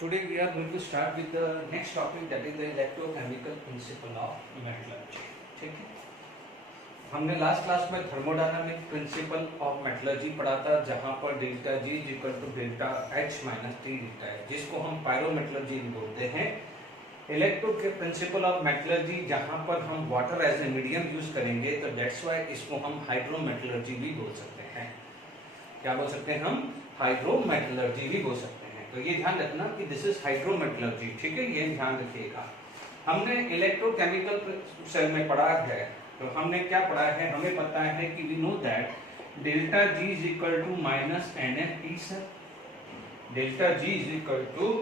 Today we are going to start with the next topic, that is the electrochemical principle of metallurgy. ठीक है, हमने last class में thermodynamic principle of metallurgy पढ़ा था, जहां पर delta G is equal to delta H minus T delta है, जिसको हम पायरोमेटलर्जी बोलते हैं। इलेक्ट्रो के प्रिंसिपल ऑफ मेटलर्जी, जहां पर हम water as a medium use करेंगे, तो दैट्स व्हाई इसको हम हाइड्रोमेटलर्जी भी बोल सकते हैं। क्या बोल सकते हैं हम? हाइड्रोमेटलर्जी भी बोल सकते हैं। तो ये ध्यान रखना कि दिस इज हाइड्रोमेटलर्जी, ठीक है, ये ध्यान रखिएगा। हमने इलेक्ट्रोकेमिकल सेल में पढ़ा है, तो हमने क्या पढ़ा है, हमें पता है कि we know that delta G is equal to minus n F E cell. Delta G is equal to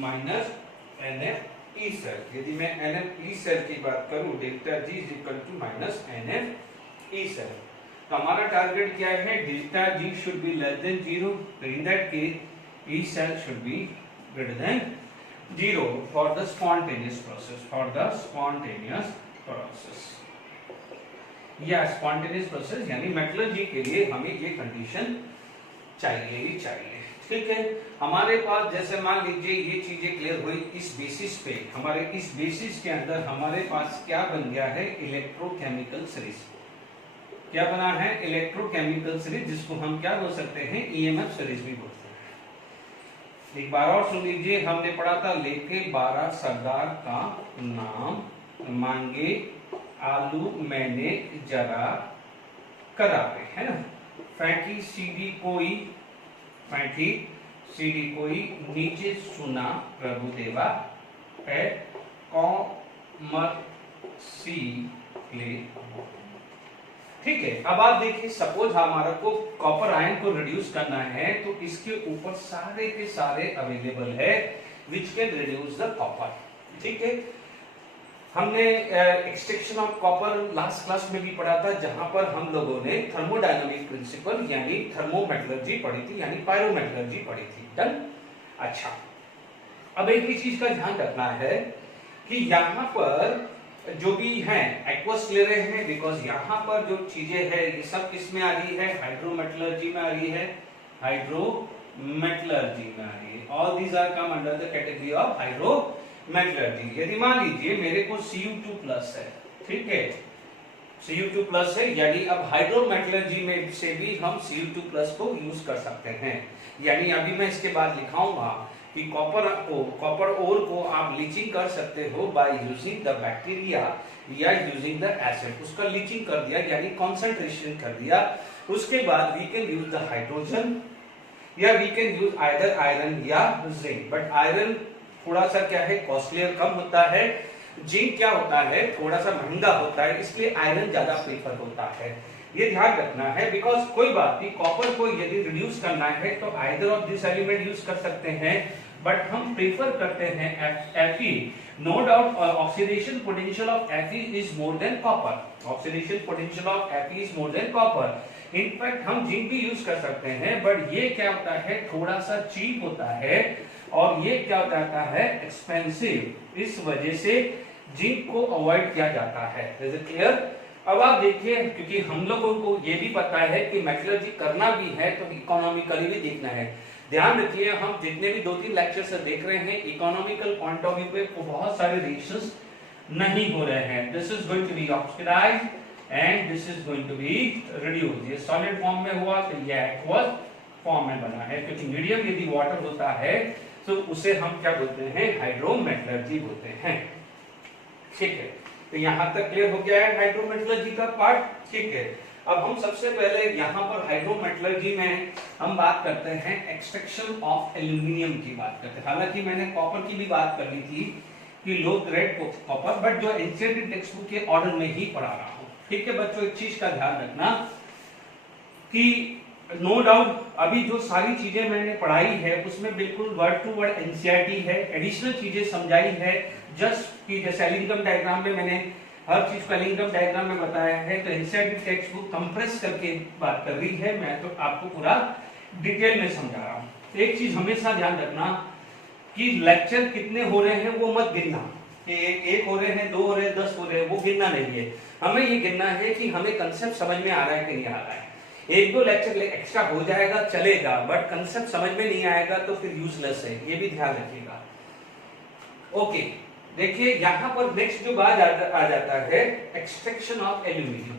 minus n F E cell. यदि मैं एन एफ ई सर की बात करूं, delta G is equal to minus n F E cell, तो हमारा target क्या है? Delta G should be less than 0। तो in that case E cell should be greater than 0 for the spontaneous process. For the spontaneous process, या spontaneous process यानी metallurgy के लिए हमें ये कंडीशन चाहिए ही चाहिए। ठीक है, हमारे पास जैसे मान लीजिए ये चीजें क्लियर हुई, इस बेसिस पे हमारे इस बेसिस के अंदर हमारे पास क्या बन गया है? Electrochemical series. क्या बना है? इलेक्ट्रोकेमिकल सीरीज, जिसको हम क्या बोल सकते हैं? ईएमएफ सीरीज भी बोलते हैं। एक बार और सुन लीजिए, हमने पढ़ा था लेके 12 सरदार का नाम, मांगे आलू मैंने जरा करावे, है ना। फैंकी सीढ़ी कोई, फैंकी सीढ़ी कोई, नीचे सुना प्रभु देवा है, कॉमर सी ले। ठीक है, अब आप देखिए, सपोज हमारा को कॉपर आयन को रिड्यूस करना है, तो इसके ऊपर सारे के सारे अवेलेबल है which can reduce the copper. ठीक है, हमने extraction of copper last class में भी पढ़ा था, जहां पर हम लोगों ने थर्मोडायनामिक प्रिंसिपल यानी थर्मोमेटलर्जी पढ़ी थी, यानी पायरोमेटलर्जी पढ़ी थी। डन। अच्छा, अब एक ही चीज का ध्यान रखना है कि यहां पर जो भी है एक्वस ले रहे हैं, बिकॉज यहाँ पर जो चीजें है ये सब किसमें आ रही है? हाइड्रोमेटलर्जी में आ रही है, हाइड्रोमेटलर्जी में आ रही है। All these are come under the category of hydrometallurgy. यदि मान लीजिए मेरे को Cu2+ है, ठीक है, Cu2+ है, यानी अब हाइड्रोमेटलर्जी में से भी हम Cu2+ को यूज कर सकते हैं। यानी अभी मैं इसके बाद लिखाऊंगा कि कॉपर ओर को आप लीचिंग कर सकते हो बाय यूजिंग द बैक्टीरिया या यूजिंग द एसिड। उसका लीचिंग कर दिया यानी कंसंट्रेशन कर दिया, उसके बाद we can use the hydrogen या we can use either iron या जिंक। बट आयरन थोड़ा सा क्या है, कॉस्टलियर कम होता है, जिंक क्या होता है, थोड़ा सा महंगा होता है, इसलिए आयरन ज्यादा प्रेफर होता है। ये ध्यान रखना है, बिकॉज कोई बात नहीं, कॉपर को यदि रिड्यूस करना है तो either of this element use कर सकते हैं, बट हम प्रेफर करते हैं Fe। No doubt oxidation potential of Fe is more than copper. Oxidation potential of Fe is more than copper. In fact हम जिंक भी यूज कर सकते हैं, बट ये क्या होता है, थोड़ा सा चीप होता है, और ये क्या होता है, एक्सपेंसिव। इस वजह से जिंक को अवॉइड किया जाता है। Is it clear? अब आप देखिए, क्योंकि हम लोगों को ये भी पता है कि मेटलर्जी करना भी है तो इकोनॉमिकली भी देखना है। ध्यान रखिए, हम जितने भी 2-3 लेक्चर से देख रहे हैं, इकोनॉमिकल पॉइंट ऑफ व्यू पे बहुत सारे रिएक्शंस नहीं हो रहे हैं। This is going to be oxidised and this is going to be reduced. ये सॉलिड फॉर्म में हुआ तो ये एक्वस फॉर्म में बना है, क्योंकि मीडियम यदि वाटर होता है तो उसे हम क्या बोलते हैं? हाइड्रोमेटलर्जी बोलते हैं। ठीक है, तो यहां तक क्लियर हो गया है हाइड्रोमेटलर्जी का पार्ट। ठीक है, अब हम सबसे पहले यहां पर हाइड्रोमेटलर्जी में हम बात करते हैं एक्सट्रैक्शन ऑफ एल्यूमिनियम की बात करते हैं। हालांकि मैंने कॉपर की भी बात कर ली थी कि लो ग्रेड कॉपर, बट जो एनसीईआरटी टेक्स्ट बुक के ऑर्डर में ही पढ़ा रहा हूं। ठीक है बच्चों, एक चीज का ध्यान रखना कि नो डाउट अभी जो सारी चीजें मैंने पढ़ाई है उसमें बिल्कुल वर्ड टू वर्ड एनसीईआरटी है, एडिशनल चीजें समझाई है। जस्ट कि जैसे एलिंगम डायग्राम में मैंने हर चीज को एलिंगम डायग्राम में बताया है, तो एनसीईआरटी टेक्स्ट बुक कंप्रेस करके बात कर रही है, मैं तो आपको पूरा डिटेल में समझा रहा हूं। एक चीज हमेशा ध्यान रखना कि लेक्चर कितने हो रहे हैं वो मत गिनना, कि एक हो रहे हैं, 2 हो रहे हैं, 10 हो रहे हैं, वो गिनना नहीं है। हमें ये गिनना है कि हमें कंसेप्ट समझ में आ रहा है कि नहीं आ रहा है। 1-2 लेक्चर एक्स्ट्रा हो जाएगा चलेगा, बट कंसेप्ट समझ में नहीं आएगा तो फिर यूजलेस है, ये भी ध्यान रखिएगा। ओके, देखिए यहां पर नेक्स्ट जो बात आ जाता है एक्सट्रैक्शन ऑफ एल्यूमिनियम।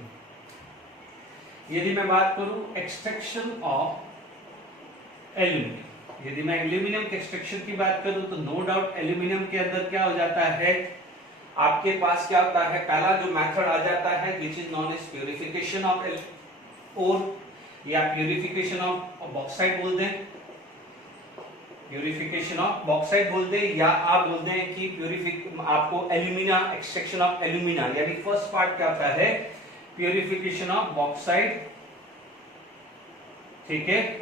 यदि मैं बात करूं एक्सट्रैक्शन ऑफ एल्यूमिनियम, यदि मैं एल्यूमिनियम के एक्सट्रैक्शन की बात करूं तो नो डाउट एल्यूमिनियम के अंदर क्या हो जाता है, आपके पास क्या होता है, पहला जो मेथड आ जाता है which is known as purification of ore या प्यूरिफिकेशन ऑफ बॉक्साइट बोल दें, प्यूरिफिकेशन ऑफ बॉक्साइट बोल दें, या आप बोल दें कि आपको एल्यूमिना एक्सट्रैक्शन ऑफ एल्यूमिना, यानी फर्स्ट पार्ट क्या होता है प्यूरिफिकेशन ऑफ बॉक्साइट। ठीक है,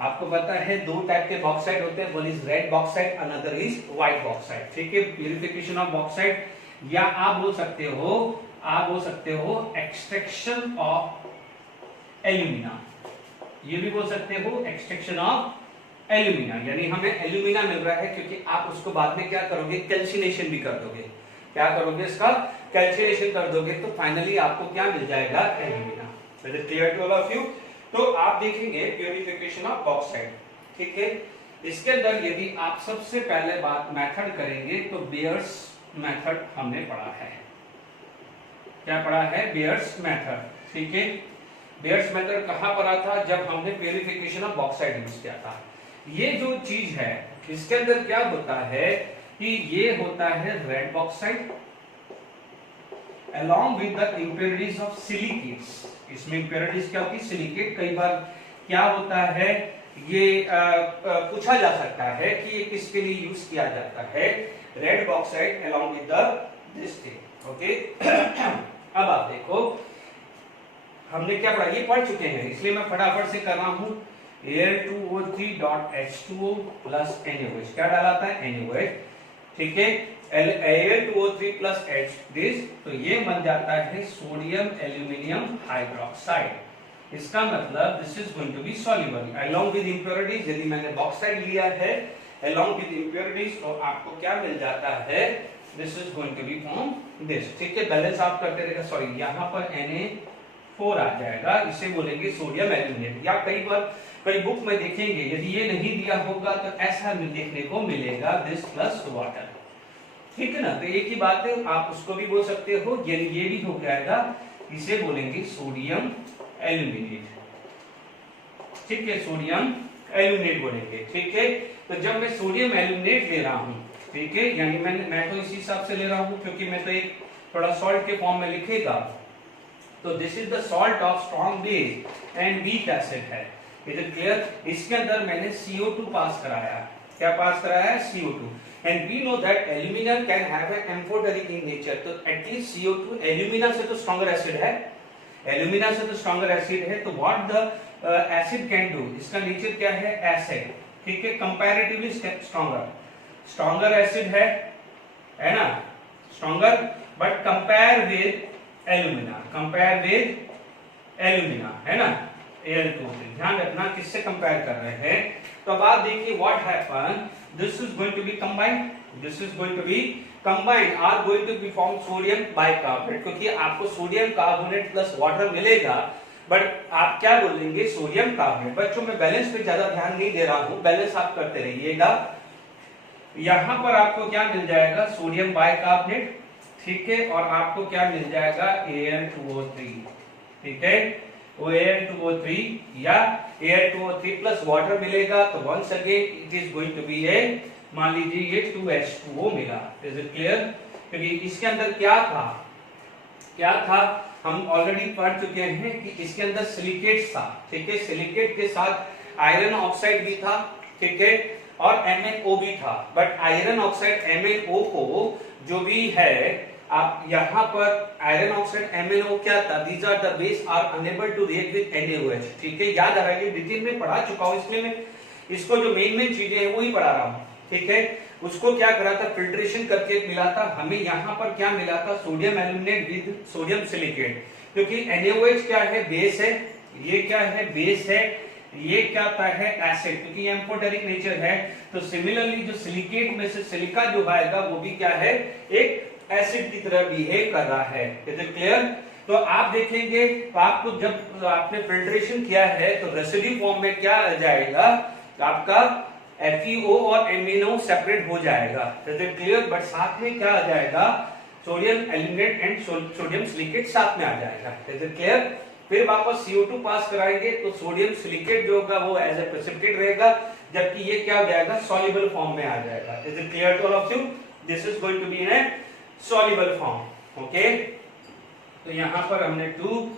आपको पता है दो टाइप के बॉक्साइट होते हैं, one is red bauxite, another is white bauxite. ठीक है, प्यूरिफिकेशन ऑफ बॉक्साइट, या आप बोल सकते हो एक्सट्रैक्शन ऑफ एल्यूमिना, ये भी बोल सकते हो एक्सट्रैक्शन ऑफ एल्यूमिना, यानी हमें एल्यूमिना मिल रहा है क्योंकि आप उसको बाद में क्या करोगे, कैल्सिनेशन भी कर दोगे, क्या करोगे इसका कैल्सिनेशन कर दोगे, तो फाइनली आपको क्या मिल जाएगा alumina. Is it clear to all of you? तो आप देखेंगे प्यूरिफिकेशन ऑफ बॉक्साइट। ठीक है, इसके अंदर यदि आप सबसे पहले बात मेथड करेंगे तो बेयर्स मेथड हमने पढ़ा है। क्या पढ़ा है? Bayer's method. ठीक है, बेयर्स मेथड कहां पढ़ा था? जब हमने प्यूरिफिकेशन ऑफ बॉक्साइट यूज किया था। ये जो चीज है इसके अंदर क्या होता है कि ये होता है red bauxite along with the impurities of silicates। इसमें impurities क्या होगी? सिलिकेट। कई बार क्या होता है ये पूछा जा सकता है कि ये किसके लिए यूज किया जाता है, red bauxite along with the this thing। Okay, अब आप देखो हमने क्या पढ़ा, ये पढ़ चुके हैं इसलिए मैं फटाफट से कर रहा हूं। Al2O3.H2O प्लस NaOH, क्या डाला था? NaOH। ठीक है, Al2O3 प्लस H दिस, तो ये बन जाता है सोडियम एल्यूमिनियम हाइड्रोक्साइड। इसका मतलब this is going to be soluble along with impurities. यदि मैंने बॉक्साइड लिया है अलोंग विद इंप्योरिटीज तो आपको क्या मिल जाता है, this is going to be form this. ठीक है, बैलेंस आप करते रहेगा, सॉरी यहां पर Na4 आ जाएगा, इसे बोलेंगे सोडियम एल्यूमिनेट। या कई बुक में देखेंगे यदि ये नहीं दिया होगा तो ऐसा देखने को मिलेगा दिस प्लस वाटर। ठीक है ना, तो एक ही बात है, आप उसको भी बोल सकते हो, ये भी हो जाएगा, इसे बोलेंगे सोडियम एल्यूमिनेट। ठीक है, सोडियम एल्यूमिनेट बोलेंगे। ठीक है, तो जब मैं सोडियम एल्यूमिनेट ले रहा हूं, ठीक है, यानी मैं तो इसी हिसाब से ले रहा हूं क्योंकि मैं तो एक थोड़ा सॉल्ट के फॉर्म में लिखेगा, तो this is the salt of strong base and weak acid है। Is it clear? इसके अंदर मैंने CO2 पास कराया। क्या पास कराया है? CO2। And we know that aluminium can have an amphoteric in nature, तो एटलीस्ट CO2 एल्यूमिना से तो स्ट्रॉन्गर एसिड है, एल्यूमिना से तो स्ट्रॉन्गर एसिड है, तो what the acid can do, इसका नेचर क्या है? एसिड। ठीक है, कंपैरेटिवली स्ट्रॉन्गर एसिड है ना, stronger, but compare with alumina, है ना, Al2O3। ध्यान रखना किससे कंपेयर कर रहे हैं। तो अब आप देखिए what happen, this is going to be combined, are going to be form sodium bicarbonate, क्योंकि आपको सोडियम कार्बोनेट प्लस वाटर मिलेगा, बट आप क्या बोलेंगे? Sodium carbonate. बच्चों मैं बैलेंस पे ज्यादा ध्यान नहीं दे रहा हूं, बैलेंस आप करते रहिएगा। यहां पर आपको क्या मिल जाएगा? Sodium bicarbonate. ठीक है, और आपको क्या मिल जाएगा? Al2O3। ठीक है, Al2O3 या Al2O3 प्लस वाटर मिलेगा, तो once again it is going to be a, मान लीजिए ये 2H2O मिला। Is it clear? क्योंकि इसके अंदर क्या था हम ऑलरेडी पढ़ चुके हैं कि इसके अंदर सिलिकेट था। ठीक है, सिलिकेट के साथ आयरन ऑक्साइड भी था। ठीक है, और MnO भी था, बट आयरन ऑक्साइड MnO को जो भी है, आप यहां पर आयरन ऑक्साइड MnO क्या था? These are the base are unable to react with NaOH। ठीक है, याद आ रहा है, डिटेल में पढ़ा चुका हूं, इसलिए मैं इसको जो मेन चीजें हैं वो ही पढ़ा रहा हूं। ठीक है, उसको क्या करा था? फिल्ट्रेशन करके मिला था हमें। यहां पर क्या मिला था? Sodium aluminate with sodium silicate, क्योंकि NaOH क्या है? बेस है। ये क्या है? बेस है। ये क्या होता है? एसिड, क्योंकि एम्फोटेरिक नेचर है। तो सिमिलरली जो सिलिकेट में से सिलिका जो आएगा वो भी क्या है? एक एसिड की तरह बिहेव कर रहा है। Is it clear? तो आप देखेंगे, तो आपको जब आपने फिल्ट्रेशन किया है तो रेसिड्यू फॉर्म में क्या आ जाएगा? आपका FeO और MnO सेपरेट हो जाएगा, इज इट क्लियर। बट साथ में क्या आ जाएगा, sodium aluminate and sodium silicate साथ में आ जाएगा, इज इट क्लियर। फिर वापस CO2 पास कराएंगे तो सोडियम सिलिकेट जो होगा वो एज ए प्रेसिपिटेट रहेगा, जबकि ये क्या हो जाएगा, सॉल्युबल फॉर्म में आ जाएगा, is it clear to all of you. This is going to be in a soluble form, okay. तो यहाँ पर हमने 2,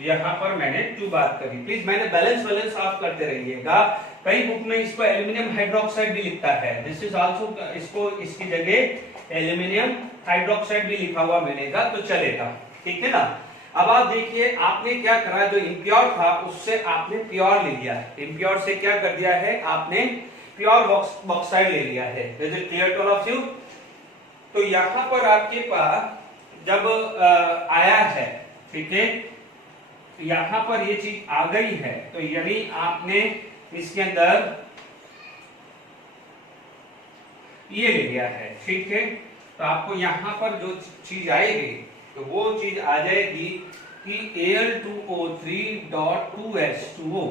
यहाँ पर मैंने 2 बात करी। प्लीज मैंने बैलेंस आप करते रहिएगा। कई बुक में इसको एल्यूमिनियम हाइड्रोक्साइड भी लिखता है, दिस इज आल्सो, इसको इसकी जगह एल्यूमिनियम हाइड्रोक्साइड भी लिखा हुआ मिलेगा तो चलेगा, ठीक है ना। अब आप देखिए आपने क्या करा, जो इम्प्योर था उससे आपने प्योर ले लिया है, इम्प्योर से क्या कर दिया है आपने, प्योर बॉक्साइड ले लिया है, is it clear to all of you. तो यहाँ पर आपके पास जब आया है, ठीक है, यहाँ पर ये चीज आ गई है, तो यानी आपने इसके अंदर ये ले लिया है, ठीक है। तो आपको यहाँ पर जो चीज आएगी तो वो चीज आ जाएगी कि Al2O3.2H2O,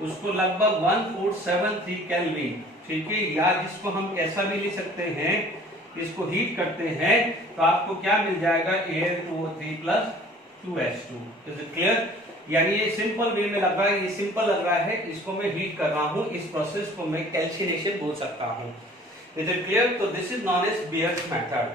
उसको लगभग 1473 केल्विन, ठीक है, या जिसको हम ऐसा भी लिख सकते हैं, इसको हीट करते हैं तो आपको क्या मिल जाएगा, Al2O3+2H2, इज इट क्लियर। यानी ये सिंपल वे में लग रहा है, ये सिंपल लग रहा है, इसको मैं हीट कर रहा हूं, इस प्रोसेस को मैं कैल्सिनेशन बोल सकता हूं, इज इट क्लियर। तो this is known as Bayer's method,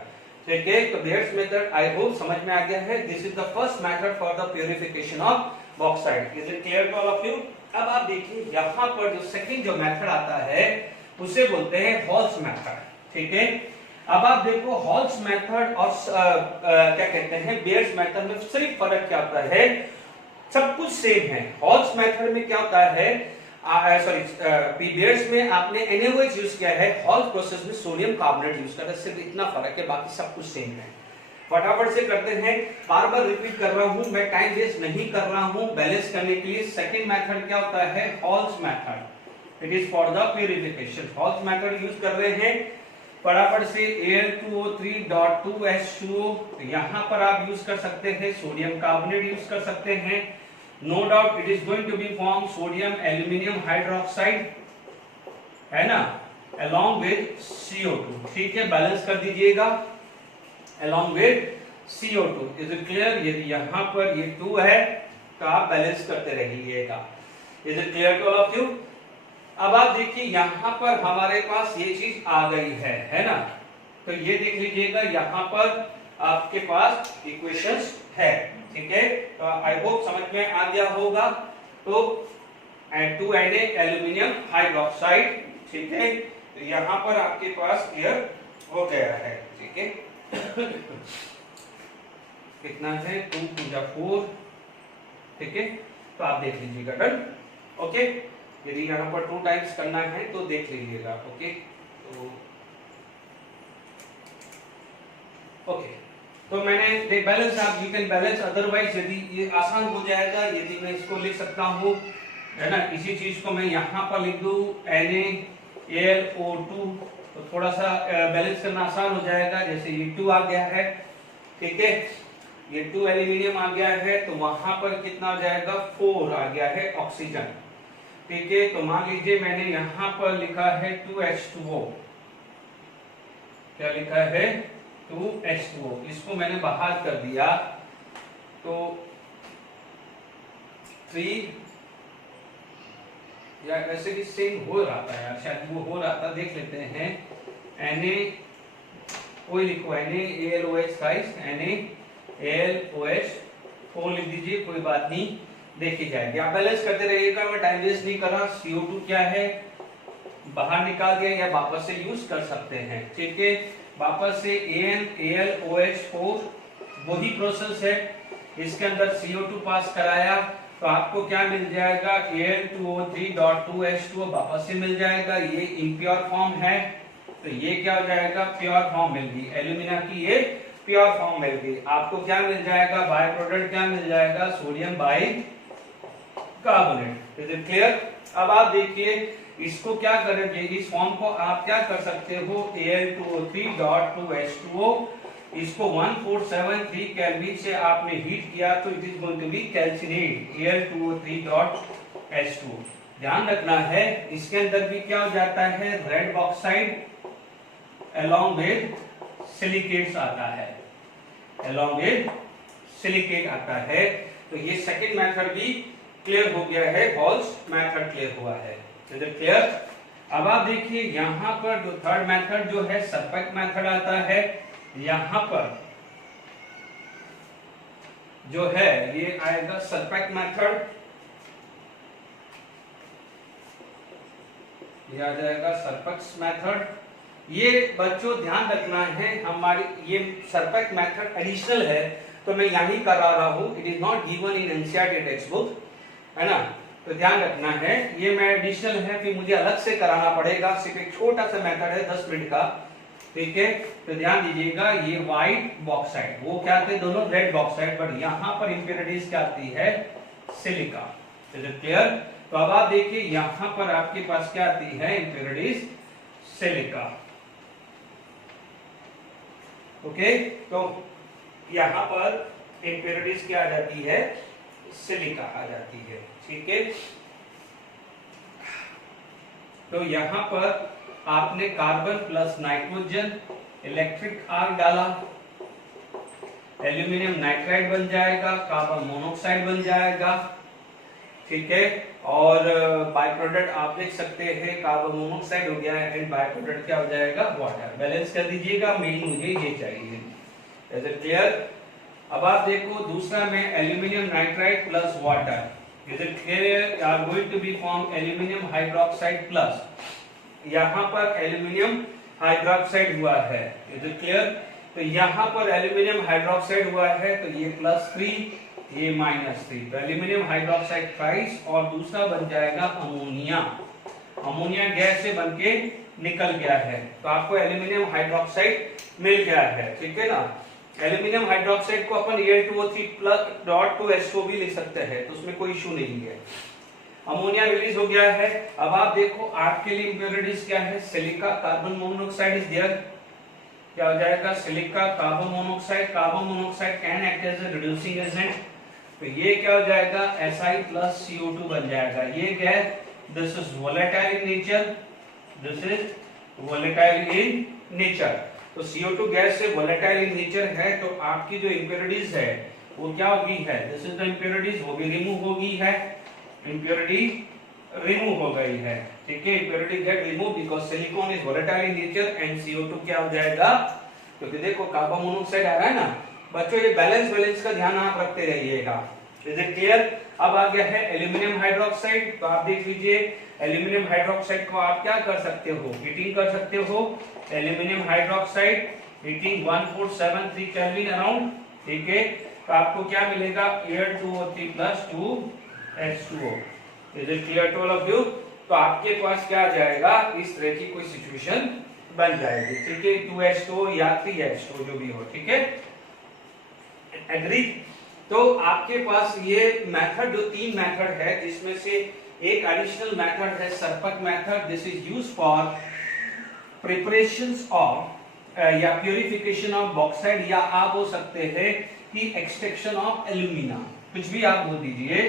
ठीक है। तो बेयर्स मेथड आई होप समझ में आ गया है। This is the first method for the purification of bauxite, is it clear to all of you. अब आप देखिए यहाँ पर जो सेकंड जो मेथड आता है उसे बोलते हैं हॉल्स मेथड, ठीक है। अब आप देखो हॉल्स मेथड और क्या कहते हैं बेयर्स मेथड में सिर्फ फर्क क्या होता है, सब कुछ सेम है। हॉल्स मेथड में क्या होता है, बेयर्स में आपने NaOH यूज किया है, हॉल्स प्रोसेस में सोडियम कार्बोनेट यूज करते हैं, सिर्फ इतना फर्क है, बाकी सब कुछ सेम है। फटाफट से करते हैं, बार बार रिपीट कर रहा हूं, मैं टाइम वेस्ट नहीं कर रहा हूं, बैलेंस करने के लिए। सेकंड मेथड क्या होता है, halls method, it is for the purification. Halls method use कर रहे हैं, फटाफट से Al2O3.2H2O, यहां पर आप यूज कर सकते हैं, सोडियम कार्बोनेट यूज कर सकते हैं, no doubt it is going to be form sodium aluminium hydroxide, है ना, along with CO2, ठीक है, बैलेंस कर दीजिएगा along with CO2, is it clear. यदि यहां पर ये 2 है तो आप बैलेंस करते रहिएगा, is it clear to all of you. अब आप देखिए यहाँ पर हमारे पास ये चीज आ गई है ना, तो ये देख लीजिएगा यहाँ पर आपके पास इक्वेशंस है, ठीक है। तो आई होप समझ में आ गया होगा। तो 2Na एल्यूमिनियम हाइड्रोक्साइड, ठीक है, तो यहाँ पर आपके पास क्लियर हो गया है, ठीक है। कितना है, 2 × 4, ठीक है, तो आप देख लीजिएगा, डन, ओके। यदि यहाँ पर 2 टाइम्स करना है तो देख लीजिएगा, ओके। तो ओके, तो मैंने बैलेंस, आप यू कैन बैलेंस, अदरवाइज यदि ये आसान हो जाएगा, यदि मैं इसको लिख सकता हूँ, है ना, इसी चीज को मैं यहाँ पर लिख दूं NaAlO2, तो थोड़ा सा बैलेंस करना आसान हो जाएगा। जैसे ये 2 आ गया है, ठीक है, ये 2 एल्यूमिनियम आ गया है, तो वहां पर कितना आ जाएगा, 4 आ गया है ऑक्सीजन, ठीक है। तो मान लीजिए मैंने यहां पर लिखा है 2H2O, क्या लिखा है, 2H2O, इसको मैंने बाहर कर दिया तो 3, या वैसे भी सेम हो रहा था यार, शायद वो हो रहा था, देख लेते हैं। Na कोई लिखो, NaAlOH गाइस, NaAlOH 4 लिख दीजिए, कोई बात नहीं, देखी जाएगी। आप बैलेंस करते रहिएगा, मैं टाइम वेस्ट नहीं कर रहा। CO2 क्या है, बाहर निकाल दिया, या वापस से यूज कर सकते हैं, ठीक है। वापस से NaAlOH4, वही प्रोसेस है, इसके अंदर CO2 पास कराया तो आपको क्या मिल जाएगा, Al2O3.2H2O वापस से मिल जाएगा। ये इम्प्योर फॉर्म है तो ये क्या हो जाएगा, प्योर फॉर्म मिल गई, एल्यूमिना की ये प्योर फॉर्म मिल गई। आपको क्या मिल जाएगा, बाय प्रोडक्ट क्या मिल जाएगा, sodium by carbonate, is it clear. अब आप देखिए इसको क्या करेंगे, इस फॉर्म को आप क्या कर सकते हो, Al2O3.2H2O, इसको 1473 केल्विन से आपने हीट किया तो it is going to be calcinate Al2O3.H2O, ध्यान रखना है इसके अंदर भी क्या हो जाता है, red bauxite along with silicates आता है, along with सिलिकेट आता है। तो ये सेकंड मेथड भी क्लियर हो गया है, हॉल्स मेथड क्लियर हुआ है। Is it clear? अब आप देखिए यहां पर जो थर्ड मेथड जो है सरपेट मेथड आता है, यहां पर जो है ये आएगा सरपेट मेथड, ये आ जाएगा सरपेक्स मेथड। ये बच्चों ध्यान रखना है हमारी ये सरपेट मेथड एडिशनल है, तो मैं यही करा रहा हूं, it is not given in NCERT text book, है ना, तो ध्यान रखना है ये मैं एडिशनल है, फिर मुझे अलग से कराना पड़ेगा, सिर्फ एक छोटा सा मेथड है 10 मिनट का, ठीक है। तो ध्यान दीजिएगा ये व्हाइट बॉक्साइड, वो क्या आते हैं दोनों रेड बॉक्साइड, बट यहां पर इंप्योरिटीज क्या आती है, सिलिका। Is it clear? तो अब आप देखिए यहां पर आपके पास क्या आती है, इंप्योरिटीज सिलिका। ओके, तो यहां पर इंप्योरिटीज क्या आ जाती है, सिलिका आ जाती है, ठीक है। तो यहां पर आपने carbon plus nitrogen electric arc डाला, एल्यूमिनियम नाइट्राइड बन जाएगा, कार्बन मोनोऑक्साइड बन जाएगा, ठीक है। और बाय प्रोडक्ट आप देख सकते हैं कार्बन मोनोऑक्साइड हो गया है, एंड बाय प्रोडक्ट क्या हो जाएगा, वाटर। बैलेंस कर दीजिएगा, मेन मुझे ये चाहिए। Is it clear? अब आप देखो दूसरा में aluminium nitride plus water, is it clear? Are going to be form aluminium hydroxide plus, यहां पर एल्यूमिनियम हाइड्रोक्साइड हुआ है, इज इट क्लियर? तो यहां पर एल्यूमिनियम हाइड्रोक्साइड हुआ है, तो ये +3 ये -3, तो एल्यूमिनियम हाइड्रोक्साइड थ्राइस, और दूसरा बन जाएगा अमोनिया। अमोनिया गैस से बनके निकल गया है, तो आपको एल्यूमिनियम हाइड्रोक्साइड मिल गया है, ठीक है ना। एल्यूमिनियम हाइड्रोक्साइड को अपन Al2O3+.2H2 भी लिख सकते हैं, तो उसमें कोई इशू नहीं है। अमोनिया रिलीज हो गया है। अब आप देखो आपके लिए इंप्योरिटीज क्या है, silica carbon monoxide is there, क्या हो जाएगा, silica carbon monoxide, carbon monoxide can act as a reducing agent, तो ये क्या हो जाएगा, Si+CO2 बन जाएगा। ये gas this is volatile in nature, this is volatile in nature, तो CO2 गैस से वोलेटाइल इन नेचर है, तो आपकी जो इंप्योरिटीज है वो क्या होगी है, दिस इज द इंप्योरिटीज, वो भी रिमूव होगी है, इंप्योरिटी रिमूव हो गई है, ठीक है। Impurity get remove because silicon is volatile in nature and CO2 क्या हो जाएगा, क्योंकि देखो कार्बन मोनोऑक्साइड आ रहा है ना बच्चों, ये बैलेंस का ध्यान आप रखते रहिएगा। Is it clear? अब आ गया है एल्यूमिनियम हाइड्रोक्साइड, तो आप देख लीजिए एल्यूमिनियम हाइड्रोक्साइड को आप क्या कर सकते हो, हीटिंग कर सकते हो। Aluminium hydroxide heating 1473 kelvin around, ठीक है, तो आपको क्या मिलेगा, Al2O3+2H2O। Is it clear to all of you? तो आपके पास क्या आ जाएगा, इस तरह की कोई सिचुएशन बन जाएगी, ठीक है, 2H2O या 3H2O जो भी हो, ठीक है, एग्री? तो आपके पास ये मेथड जो 3 मेथड है, जिसमें से एक एडिशनल मेथड है Serpeck method, this is used for preparations of या प्यूरिफिकेशन ऑफ बॉक्साइड, या आप बोल सकते हैं कि एक्सट्रैक्शन ऑफ एल्यूमिना, कुछ भी आप बोल दीजिए,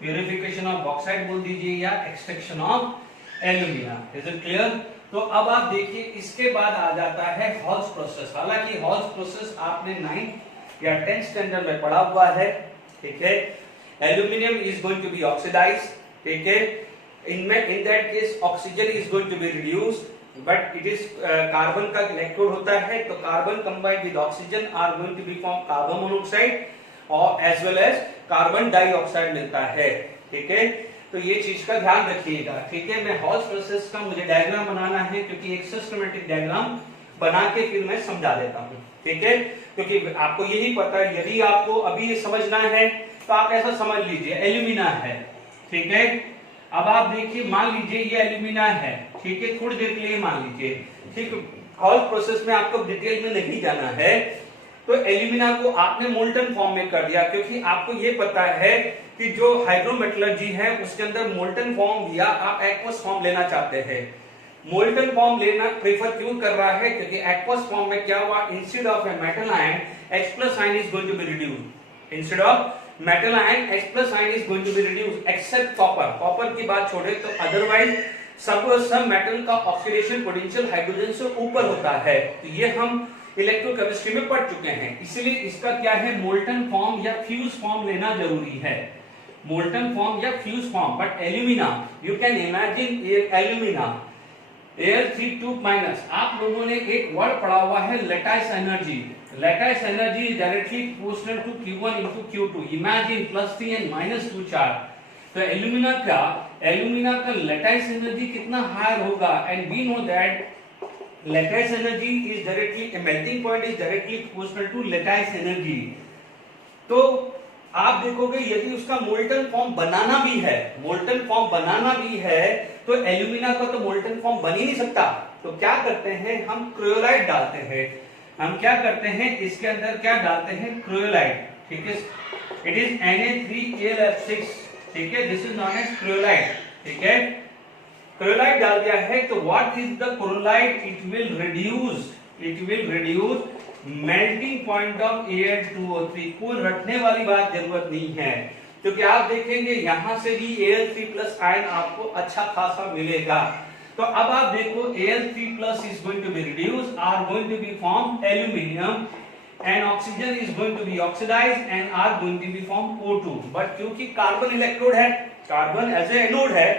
प्यूरिफिकेशन ऑफ बॉक्साइड बोल दीजिए या extraction of alumina. Is it clear? तो अब आप देखिए इसके बाद आ जाता है हॉल्स प्रोसेस। हालांकि हॉल्स प्रोसेस आपने 9th या 10th स्टैंडर्ड में पढ़ा हुआ है, ठीक है। Aluminium is going to be oxidised, ठीक है, इनमें in that case oxygen is going to be reduced, but it is carbon का इलेक्ट्रोड होता है, तो carbon combined with oxygen are going to be form carbon monoxide और as well as carbon dioxide मिलता है, ठीक है। तो ये चीज का ध्यान रखिएगा, ठीक है। मैं हॉल्स प्रोसेस का मुझे डायग्राम बनाना है, क्योंकि एक सिस्टमेटिक डायग्राम बना के फिर मैं समझा देता हूँ, ठीक है, क्योंकि आपको यही पता है, यदि आपको अभी ये समझना है तो आप ऐसा समझ लीजिए एल्यूमिना है, ठीक है। अब आप देखिए मान लीजिए ये एल्यूमिना है, ठीक है, थोड़ी देर के लिए मान लीजिए, ठीक। हॉल्स प्रोसेस में आपको डिटेल में नहीं जाना है, तो एल्यूमिना को आपने मोल्टन फॉर्म में कर दिया, क्योंकि आपको ये पता है कि जो हाइड्रोमेटलर्जी है उसके अंदर मोल्टन फॉर्म या आप एक्वस फॉर्म लेना चाहते हैं। मोल्टन फॉर्म लेना प्रेफर क्यों कर रहा है, क्योंकि एक्वस फॉर्म में क्या हुआ, instead of a metal ion H+ ion is going to be reduced, instead of metal ion H plus ion is going to be reduce except copper. Copper की बात छोड़े तो अदरवाइज सब मेटल का oxidation potential hydrogen से ऊपर होता है। तो ये हम इलेक्ट्रोकेमिस्ट्री में पढ़ चुके हैं, इसलिए इसका क्या है मोल्टन फॉर्म या फ्यूज फॉर्म लेना जरूरी है, मोल्टन फॉर्म या fuse form. But alumina, you can imagine alumina Al3+ आप लोगों ने एक वर्ड पढ़ा हुआ है lattice energy. Lattice energy is directly proportional to Q1 into Q2। Imagine +3 and -2 charge. तो एल्यूमिना का लैटिस एनर्जी कितना हायर होगा, and we know that lattice energy is directly melting point is directly proportional to lattice energy. तो आप देखोगे यदि उसका molten form बनाना भी है तो एल्यूमिना का तो मोल्टन फॉर्म बन ही नहीं सकता। तो क्या करते हैं हम क्रोयोलाइट डालते हैं। हम क्या करते हैं इसके अंदर क्या डालते हैं क्रोयोलाइट, ठीक है। इट इज Na3Al6, ठीक है, this is known as cryolite, ठीक है। क्रोयोलाइट डाल दिया है तो what is the cryolite, it will reduce melting point of Al2O3। कोई रटने वाली बात जरूरत नहीं है, क्योंकि आप देखेंगे यहां से भी Al3+ आयन आपको अच्छा खासा मिलेगा। तो अब आप देखो Al3+ is going to be reduced, are going to be formed aluminium and oxygen is going to be oxidized and are going to be formed O2। But क्योंकि कार्बन इलेक्ट्रोड है, कार्बन एज ए anode है,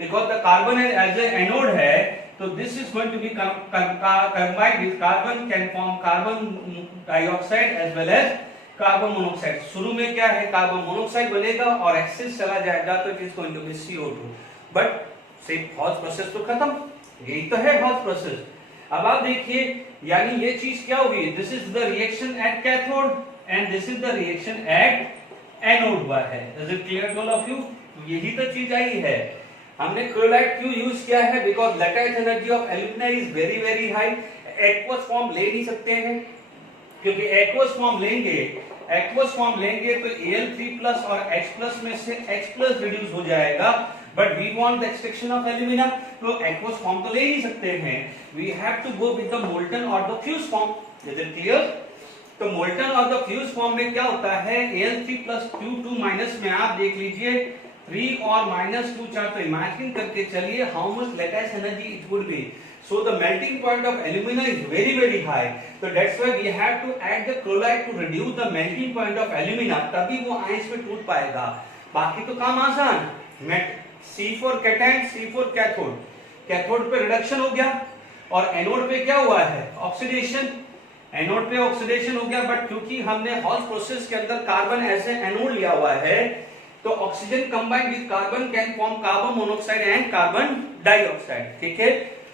because the carbon as a anode है, तो this is going to be combined with carbon, can form carbon dioxide as well as carbon monoxide. शुरू में क्या है carbon monoxide बनेगा और एक्सेस चला जाएगा तो it is going to be CO2। But सिर्फ हॉट प्रोसेस तो खत्म, यही तो है हॉट प्रोसेस। अब आप देखिए यानी ये चीज क्या हुई, this is the reaction at cathode and this is the reaction at anode हुआ है। Is it clear to all of you? यही तो चीज आई है। हमने क्रोयोलाइट क्यों यूज किया है, because lattice energy of alumina is very very high. Aqueous form ले नहीं सकते हैं, क्योंकि एक्वस फॉर्म लेंगे तो Al3+ और H+ में से H+ रिड्यूस हो जाएगा। But we want the extraction of alumina, तो एक्वस फॉर्म तो ले ही सकते हैं। We have to go with the molten और the fuse form. Is it clear? तो मोल्टन और द फ्यूज फॉर्म में क्या होता है, Al3+ Q2- में आप देख लीजिए 3 और -2 चार्ज। तो इमेजिन करके चलिए how much lattice energy it would be. So the melting point of alumina is very very high. So that's why we have to add the chloride to reduce the melting point of alumina. तभी वो ions में टूट पाएगा। बाकी तो काम आसान। C4 cation, C4 cathode, cathode पे रिडक्शन हो गया और एनोड पे क्या हुआ है ऑक्सीडेशन। एनोड पे ऑक्सीडेशन हो गया, बट क्योंकि हमने हॉल्स प्रोसेस के अंदर कार्बन एज ए एनोड लिया हुआ है तो oxygen combined with carbon can form carbon monoxide and carbon dioxide, ठीक है।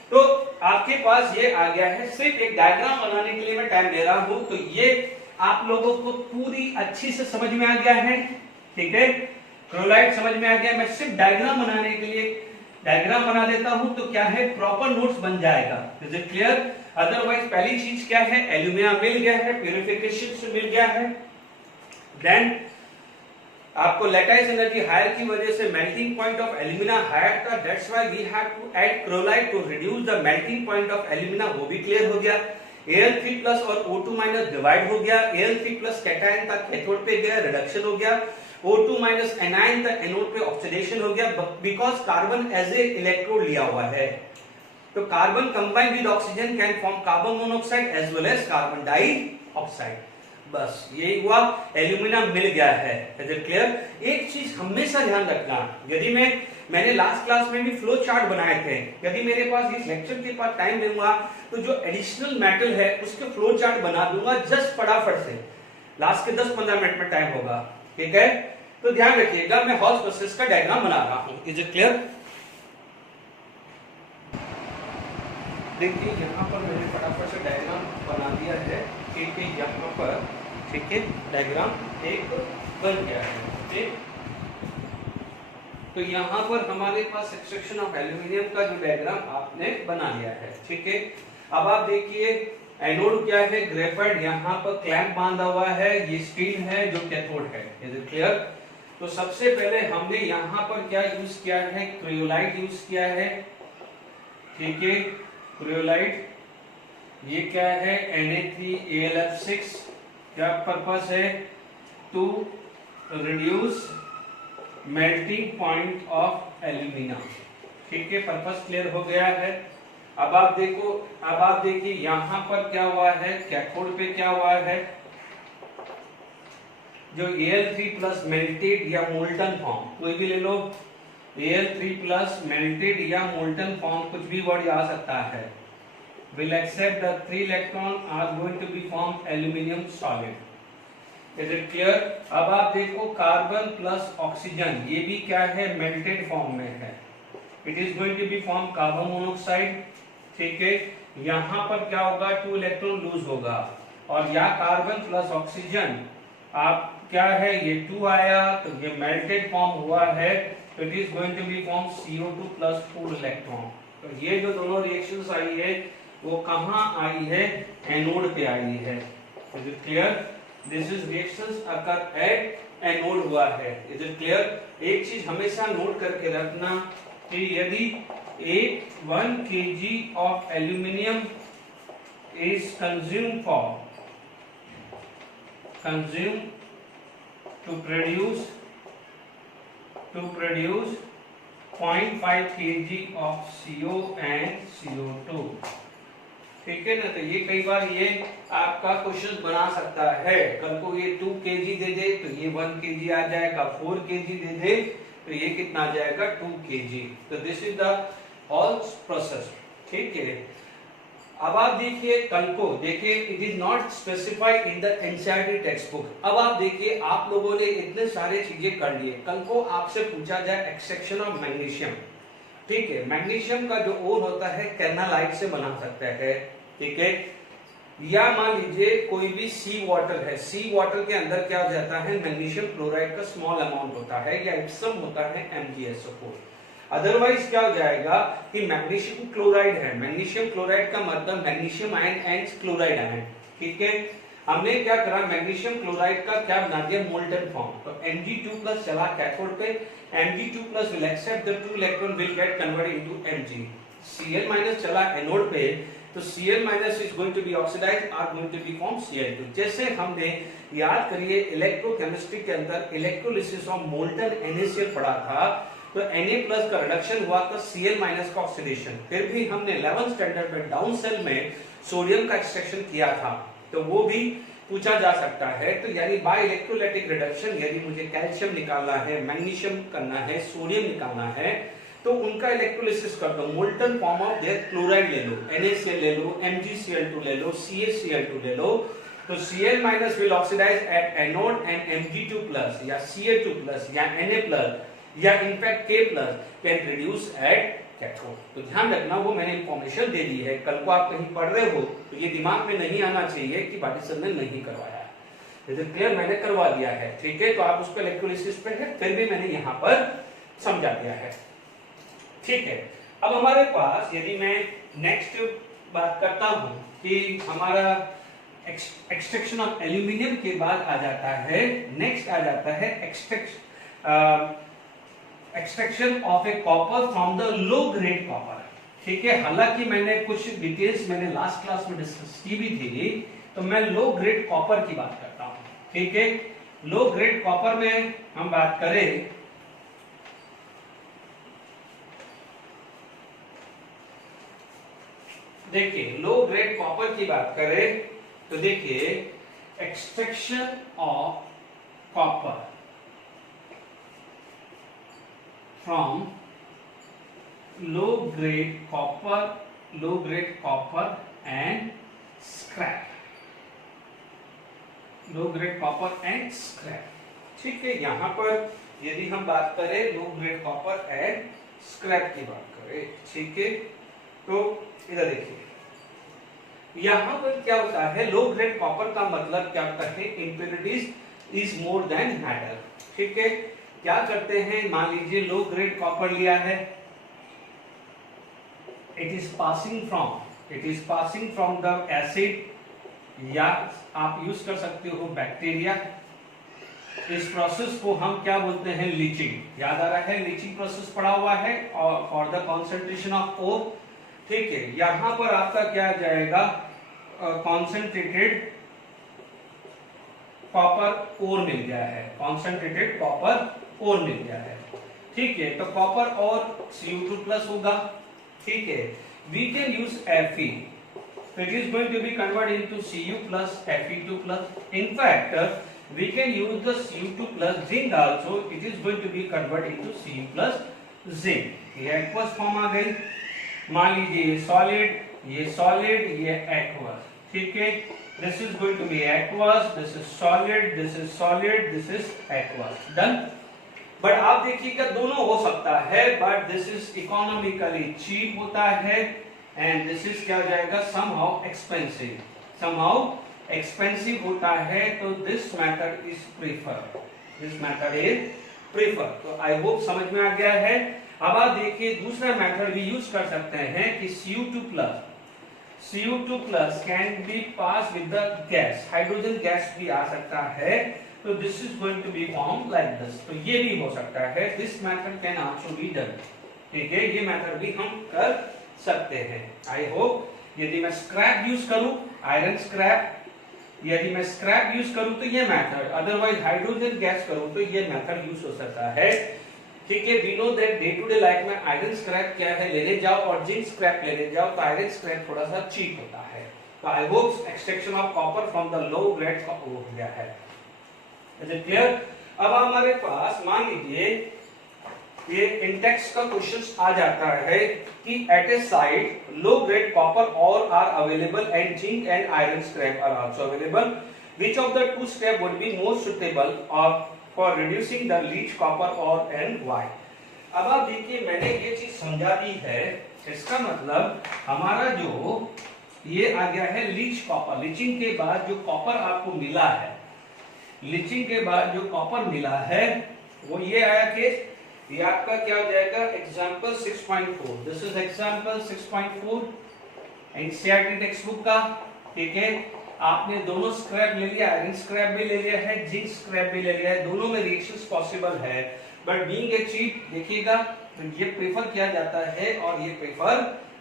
तो आपके पास ये आ गया है। सिर्फ एक डायग्राम बनाने के लिए मैं टाइम ले रहा हूं, तो ये आप लोगों को पूरी अच्छी से समझ में आ गया है, ठीक है। क्लोराइड समझ में आ गया। मैं सिर्फ डायग्राम बनाने के लिए डायग्राम बना देता हूं तो क्या है प्रॉपर नोट्स बन जाएगा। Is it clear? अदरवाइज पहली चीज क्या है, एल्यूमिना मिल गया है, प्यूरिफिकेशन से मिल गया है, देन आपको लैटिस एनर्जी हायर की वजह से melting point of alumina higher था, that's why we have to add chloride to reduce the melting point of alumina, वो भी क्लियर हो गया। Al3+ और O2- डिवाइड हो गया। Al3+ कैटायन था, कैथोड पे गया, रिडक्शन हो गया। O2- एनायन था, एनोड पे ऑक्सीडेशन हो गया, because carbon as a electrode लिया हुआ है। तो carbon combined with oxygen can form carbon monoxide as well as carbon dioxide. बस यही हुआ, एल्यूमिना मिल गया है। Is it clear? एक चीज हमेशा ध्यान रखना, यदि मैंने लास्ट क्लास में भी फ्लो चार्ट बनाए थे, यदि मेरे पास इस लेक्चर के पास टाइम दूंगा तो जो एडिशनल मेटल है उसके फ्लो चार्ट बना दूंगा जस्ट फटाफट से, लास्ट के 10-15 मिनट में टाइम होगा, ठीक है। तो ध्यान रखिएगा, मैं हॉल्स प्रोसेस का डायग्राम बना रहा हूं। Is it clear? देखिए यहाँ पर मैंने फटाफट से डायग्राम बना दिया है, ठीक है। यहाँ पर ठीक है डायग्राम एक बन गया है, ठीक। तो यहाँ पर हमारे पास एक्सट्रैक्शन ऑफ एल्यूमिनियम का जो डायग्राम आपने बना लिया है, ठीक है। अब आप देखिए एनोड क्या है, ग्रेफाइट, यहाँ पर क्लैंप बांधा हुआ है, ये स्टील है जो कैथोड है। Is it clear? तो सबसे पहले हमने यहाँ पर क्या यूज किया है, क्रियोलाइट यूज किया है, ठीक है। क्रियोलाइट ये क्या है, Na3Al6, क्या पर्पस है, to reduce melting point of alumina. ठीक है, पर्पस क्लियर हो गया है। अब आप देखिए यहां पर क्या हुआ है, कैथोड पे क्या हुआ है, जो Al3 प्लस मेल्टेड या मोल्टन फॉर्म, कोई भी ले लो, Al3 प्लस मेल्टेड या मोल्टन फॉर्म, कुछ भी वर्ड आ सकता है, will accept the 3 electron are going to be formed aluminium solid. Is it clear? अब आप देखो कार्बन प्लस ऑक्सीजन, ये भी क्या है, मेल्टेड फॉर्म में है, it is going to be form carbon monoxide. ठीक है, यहां पर क्या होगा, 2 इलेक्ट्रॉन लूज होगा, और या कार्बन प्लस ऑक्सीजन आप क्या है, ये 2 आया तो ये मेल्टेड फॉर्म हुआ है, तो it is going to be form CO2 plus 4 electron. तो ये जो दोनों रिएक्शंस आई है वो कहां आई है, एनोड पे आई है। Is it clear? This is reactions occur at anode हुआ है। Is it clear? एक चीज हमेशा नोट करके रखना कि यदि 1 kg of aluminium is consumed to produce 0.5 kg of CO and CO2। ठीक है ना, तो ये कई बार ये आपका क्वेश्चन बना सकता है, कल को ये 2 kg दे दे तो ये 1 kg आ जाएगा, 4 kg दे दे तो ये कितना आ जाएगा, 2 kg। तो this is the all process. ठीक है, अब आप देखिए कल को, देखिए it is not specified in the NCERT text book. अब आप देखिए आप लोगों ने इतने सारे चीजें कर लिए, कल को आपसे पूछा जाए एक्सट्रैक्शन ऑफ मैग्नीशियम। ठीक है, मैग्नीशियम का जो ओर होता है कैनालाइट से बना सकता है। ठीक है, या मान लीजिए कोई भी सी वाटर है, सी वाटर के अंदर क्या हो जाता है, मैग्नीशियम क्लोराइड का स्मॉल अमाउंट होता है, या इप्सम होता है MgSO4। अदरवाइज क्या हो जाएगा कि मैग्नीशियम क्लोराइड है, मैग्नीशियम क्लोराइड का मतलब magnesium ion and chloride ion. ठीक है, हमने क्या करा, मैग्नीशियम क्लोराइड का क्या बना दिया, मोल्टन फॉर्म। तो Mg2 प्लस चला कैथोड पे, Mg2 plus will accept the 2 electron will get converted into Mg। Cl minus चला एनोड पे, तो Cl minus is going to be oxidized, are going to be form Cl2। जैसे हमने याद करिए इलेक्ट्रोकेमिस्ट्री के अंदर इलेक्ट्रोलिसिस ऑफ मोल्टन NaCl पढ़ा था, तो Na+ का रिडक्शन हुआ तो Cl- का ऑक्सीडेशन। फिर भी हमने 11th स्टैंडर्ड में डाउन सेल में सोडियम का एक्सट्रैक्शन किया था, तो वो भी पूछा जा सकता है। तो यानी बाय इलेक्ट्रोलाइटिक रिडक्शन, यदि मुझे कैल्शियम निकालना है, मैग्नीशियम करना है, सोडियम निकालना है, तो उनका इलेक्ट्रोलिसिस कर दो, molten form of their chloride ले लो, NaCl ले लो, MgCl2 ले लो, CaCl2 ले लो, तो Cl- will oxidize at anode and Mg2+ या Ca2+ या Na+ या in fact K+ can reduce at cathode. तो ध्यान रखना, वो मैंने इंफॉर्मेशन दे दी है, कल को आप कहीं पढ़ रहे हो तो ये दिमाग में नहीं आना चाहिए कि भाटी सर ने नहीं करवाया है। Is clear? मैंने करवा दिया है। ठीक है, तो आप उसको इलेक्ट्रोलिसिस पे है, फिर भी मैंने यहाँ पर समझा दिया है। ठीक है, अब हमारे पास यदि मैं नेक्स्ट बात करता हूं कि हमारा एक्सट्रैक्शन ऑफ एल्यूमिनियम के बाद आ जाता है, नेक्स्ट आ जाता है extraction of A copper from the low grade copper. ठीक है, हालांकि मैंने कुछ डिटेल्स मैंने लास्ट क्लास में डिस्कस की भी थी, तो मैं लो ग्रेड कॉपर की बात करता हूं। ठीक है, लो ग्रेड कॉपर में हम बात करें, देखिए लो ग्रेड कॉपर की बात करें तो देखिए extraction of copper from low grade copper and scrap, low grade copper and scrap. ठीक है, यहां पर यदि हम बात करें लो ग्रेड कॉपर एंड स्क्रैप की बात करें, ठीक है, तो इधर देखिए यहां पर क्या होता है, लो ग्रेड कॉपर का मतलब क्या होता है, impurities is more then matter. ठीक है, क्या करते हैं, मान लीजिए लो ग्रेड कॉपर लिया है, it is passing from the acid, या आप यूज कर सकते हो बैक्टीरिया। इस प्रोसेस को हम क्या बोलते हैं, लीचिंग। याद आ रहा है, लीचिंग प्रोसेस पढ़ा हुआ है, और for the concentration of ore. ठीक है, यहां पर आपका क्या आ जाएगा, कॉन्सेंट्रेटेड कॉपर ओर मिल गया है, कॉन्सेंट्रेटेड कॉपर ओर मिल गया है। ठीक है, तो कॉपर और Cu2+ होगा। ठीक है, we can use Fe, so it is going to be converted into Cu plus Fe2+. In fact, we can use the Cu2 plus zinc also, it is going to be converted into Cu plus zinc. ये aqueous form आ गई। मान लीजिए ये solid, ये aqueous. ठीक है, this is going to be aqueous, this is solid, this is solid, this is aqueous. Done. But आप देखिएगा दोनों हो सकता है, but this is economically cheap होता है एंड दिस इज क्या हो जाएगा, समहाउ एक्सपेंसिव होता है। तो दिस मेथड इज प्रीफर। तो आई होप समझ में आ गया है। अब आप देखिए दूसरा मेथड भी यूज कर सकते हैं कि Cu2+ can be pass with the gas, hydrogen gas भी आ सकता है। तो this is going to be form like this. तो ये भी हो सकता है, this method can also be done. ठीक है, ये मेथड भी हम कर सकते हैं। आई होप यदि मैं स्क्रैप यूज करूं, आयरन स्क्रैप, यदि मैं स्क्रैप यूज करूं तो ये मेथड, अदरवाइज हाइड्रोजन गैस करूं तो ये मेथड यूज हो सकता है। ठीक है, we know that day to day life में आयरन स्क्रैप क्या है, लेने जाओ और जिंक स्क्रैप लेने जाओ तो आयरन स्क्रैप थोड़ा सा चीप होता है। तो I hope extraction of copper from the low grade का हो गया है। Is it clear? अब हमारे पास मान लीजिए ये इंडेक्स का क्वेश्चन आ जाता है कि at a site low grade copper ore are available and zinc and iron scrap are also available, which of the two scrap would be more suitable or for reducing the leach copper ore and why. अब आप देखिए मैंने ये चीज समझा दी है, इसका मतलब हमारा जो ये आ गया है लीच कॉपर, लीचिंग के बाद जो कॉपर आपको मिला है, लीचिंग के बाद जो कॉपर मिला है वो ये आया केस, ये आपका क्या हो जाएगा, example 6.4। This is example 6.4 NCERT text book का। ठीक है, आपने दोनों स्क्रैप ले लिया, आयरन स्क्रैप भी ले लिया है, जिंक स्क्रैप भी ले लिया है, दोनों में रिएक्शंस पॉसिबल है, बट बीइंग ए चीप देखिएगा तो ये प्रेफर किया जाता है और ये प्रेफर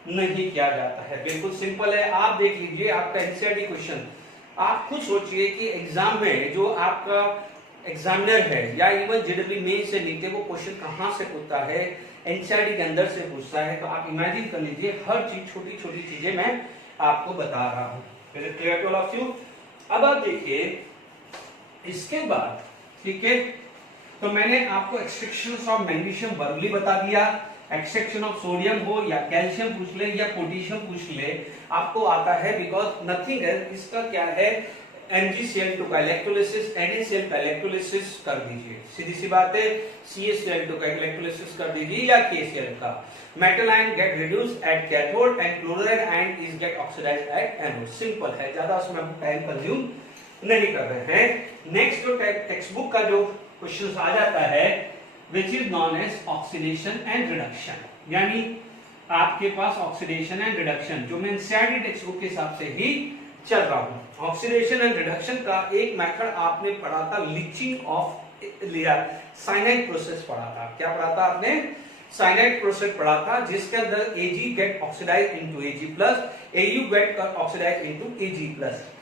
नहीं किया जाता है। बिल्कुल सिंपल है, आप देख लीजिए आपका एनसीईआरटी क्वेश्चन, आप खुद सोचिए कि एग्जाम में जो आपका एग्जामिनर है या इवन जेडब्ल्यू मेन से नीचे वो क्वेश्चन कहां से पूछता है, एनसीईआरटी के अंदर से पूछता है। तो आप इमेजिन कर लीजिए हर चीज, छोटी छोटी चीजें मैं आपको बता रहा हूं। Is it clear to all of you? अब आप देखिए इसके बाद, ठीक है, तो मैंने आपको एक्सट्रैक्शन ऑफ मैग्नीशियम वर्बली बता दिया, एक्सट्रैक्शन ऑफ सोडियम हो या कैल्शियम पूछ ले या पोटेशियम पूछ ले, आपको आता है, बिकॉज नथिंग है, इसका क्या है, NgCl2 का इलेक्ट्रोलिसिस, NaCl का इलेक्ट्रोलिसिस कर दीजिए, सीधी सी बात है, CaCl2 का इलेक्ट्रोलिसिस कर दीजिए या KCl का। Metal ion get reduced at cathode and chloride ion is get oxidized at anode. Simple है, ज्यादा उसमें हम टाइम कंज्यूम नहीं कर रहे हैं। नेक्स्ट जो टेक्स्ट बुक का जो क्वेश्चन आ जाता है which is known as oxidation and reduction, यानी आपके पास ऑक्सीडेशन एंड रिडक्शन, जो मैं एनसीईआरटी टेक्स्ट बुक के हिसाब से ही चल रहा हूं। ऑक्सीडेशन एंड रिडक्शन का एक मेथड आपने पढ़ा था, लीचिंग ऑफ लिया, साइनाइड प्रोसेस पढ़ा था। क्या पढ़ा था आपने? साइनाइड प्रोसेस पढ़ा था, जिसके अंदर Ag get oxidized into Ag+, Au get oxidized into Ag+।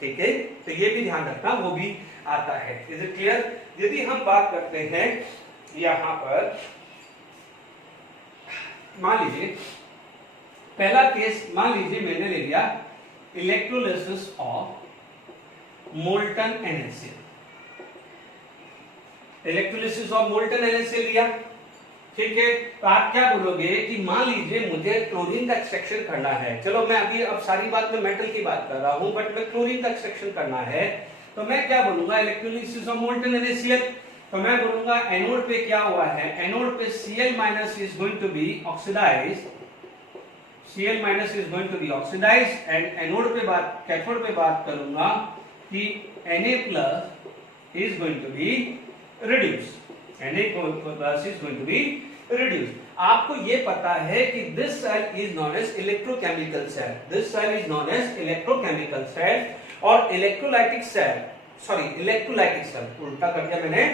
ठीक है, तो ये भी ध्यान रखना, वो भी आता है। Is it clear? यदि हम बात करते हैं यहां पर, मान लीजिए पहला केस, मान लीजिए मैंने ले लिया electrolysis of molten NaCl, electrolysis of molten NaCl लिया। ठीक है, तो आप क्या बोलोगे कि मान लीजिए मुझे क्लोरीन का एक्सट्रैक्शन करना है, चलो मैं अभी अब सारी बात में मेटल की बात कर रहा हूं, बट मैं क्लोरीन का एक्सट्रैक्शन करना है, तो मैं क्या बोलूंगा, इलेक्ट्रोलिसिस ऑफ मोल्टन NaCl, तो मैं बोलूंगा एनोड पे क्या हुआ है, एनोड पे Cl- is going to be oxidised, Cl- is going to be oxidised and anode पे बात, कैथोड पे बात करूंगा कि Na+ is going to be reduced, Na+ is going to be reduced. आपको ये पता है कि this cell is known as electrochemical cell, this cell is known as electrochemical cell, और electrolytic cell, sorry electrolytic cell उल्टा कर दिया मैंने।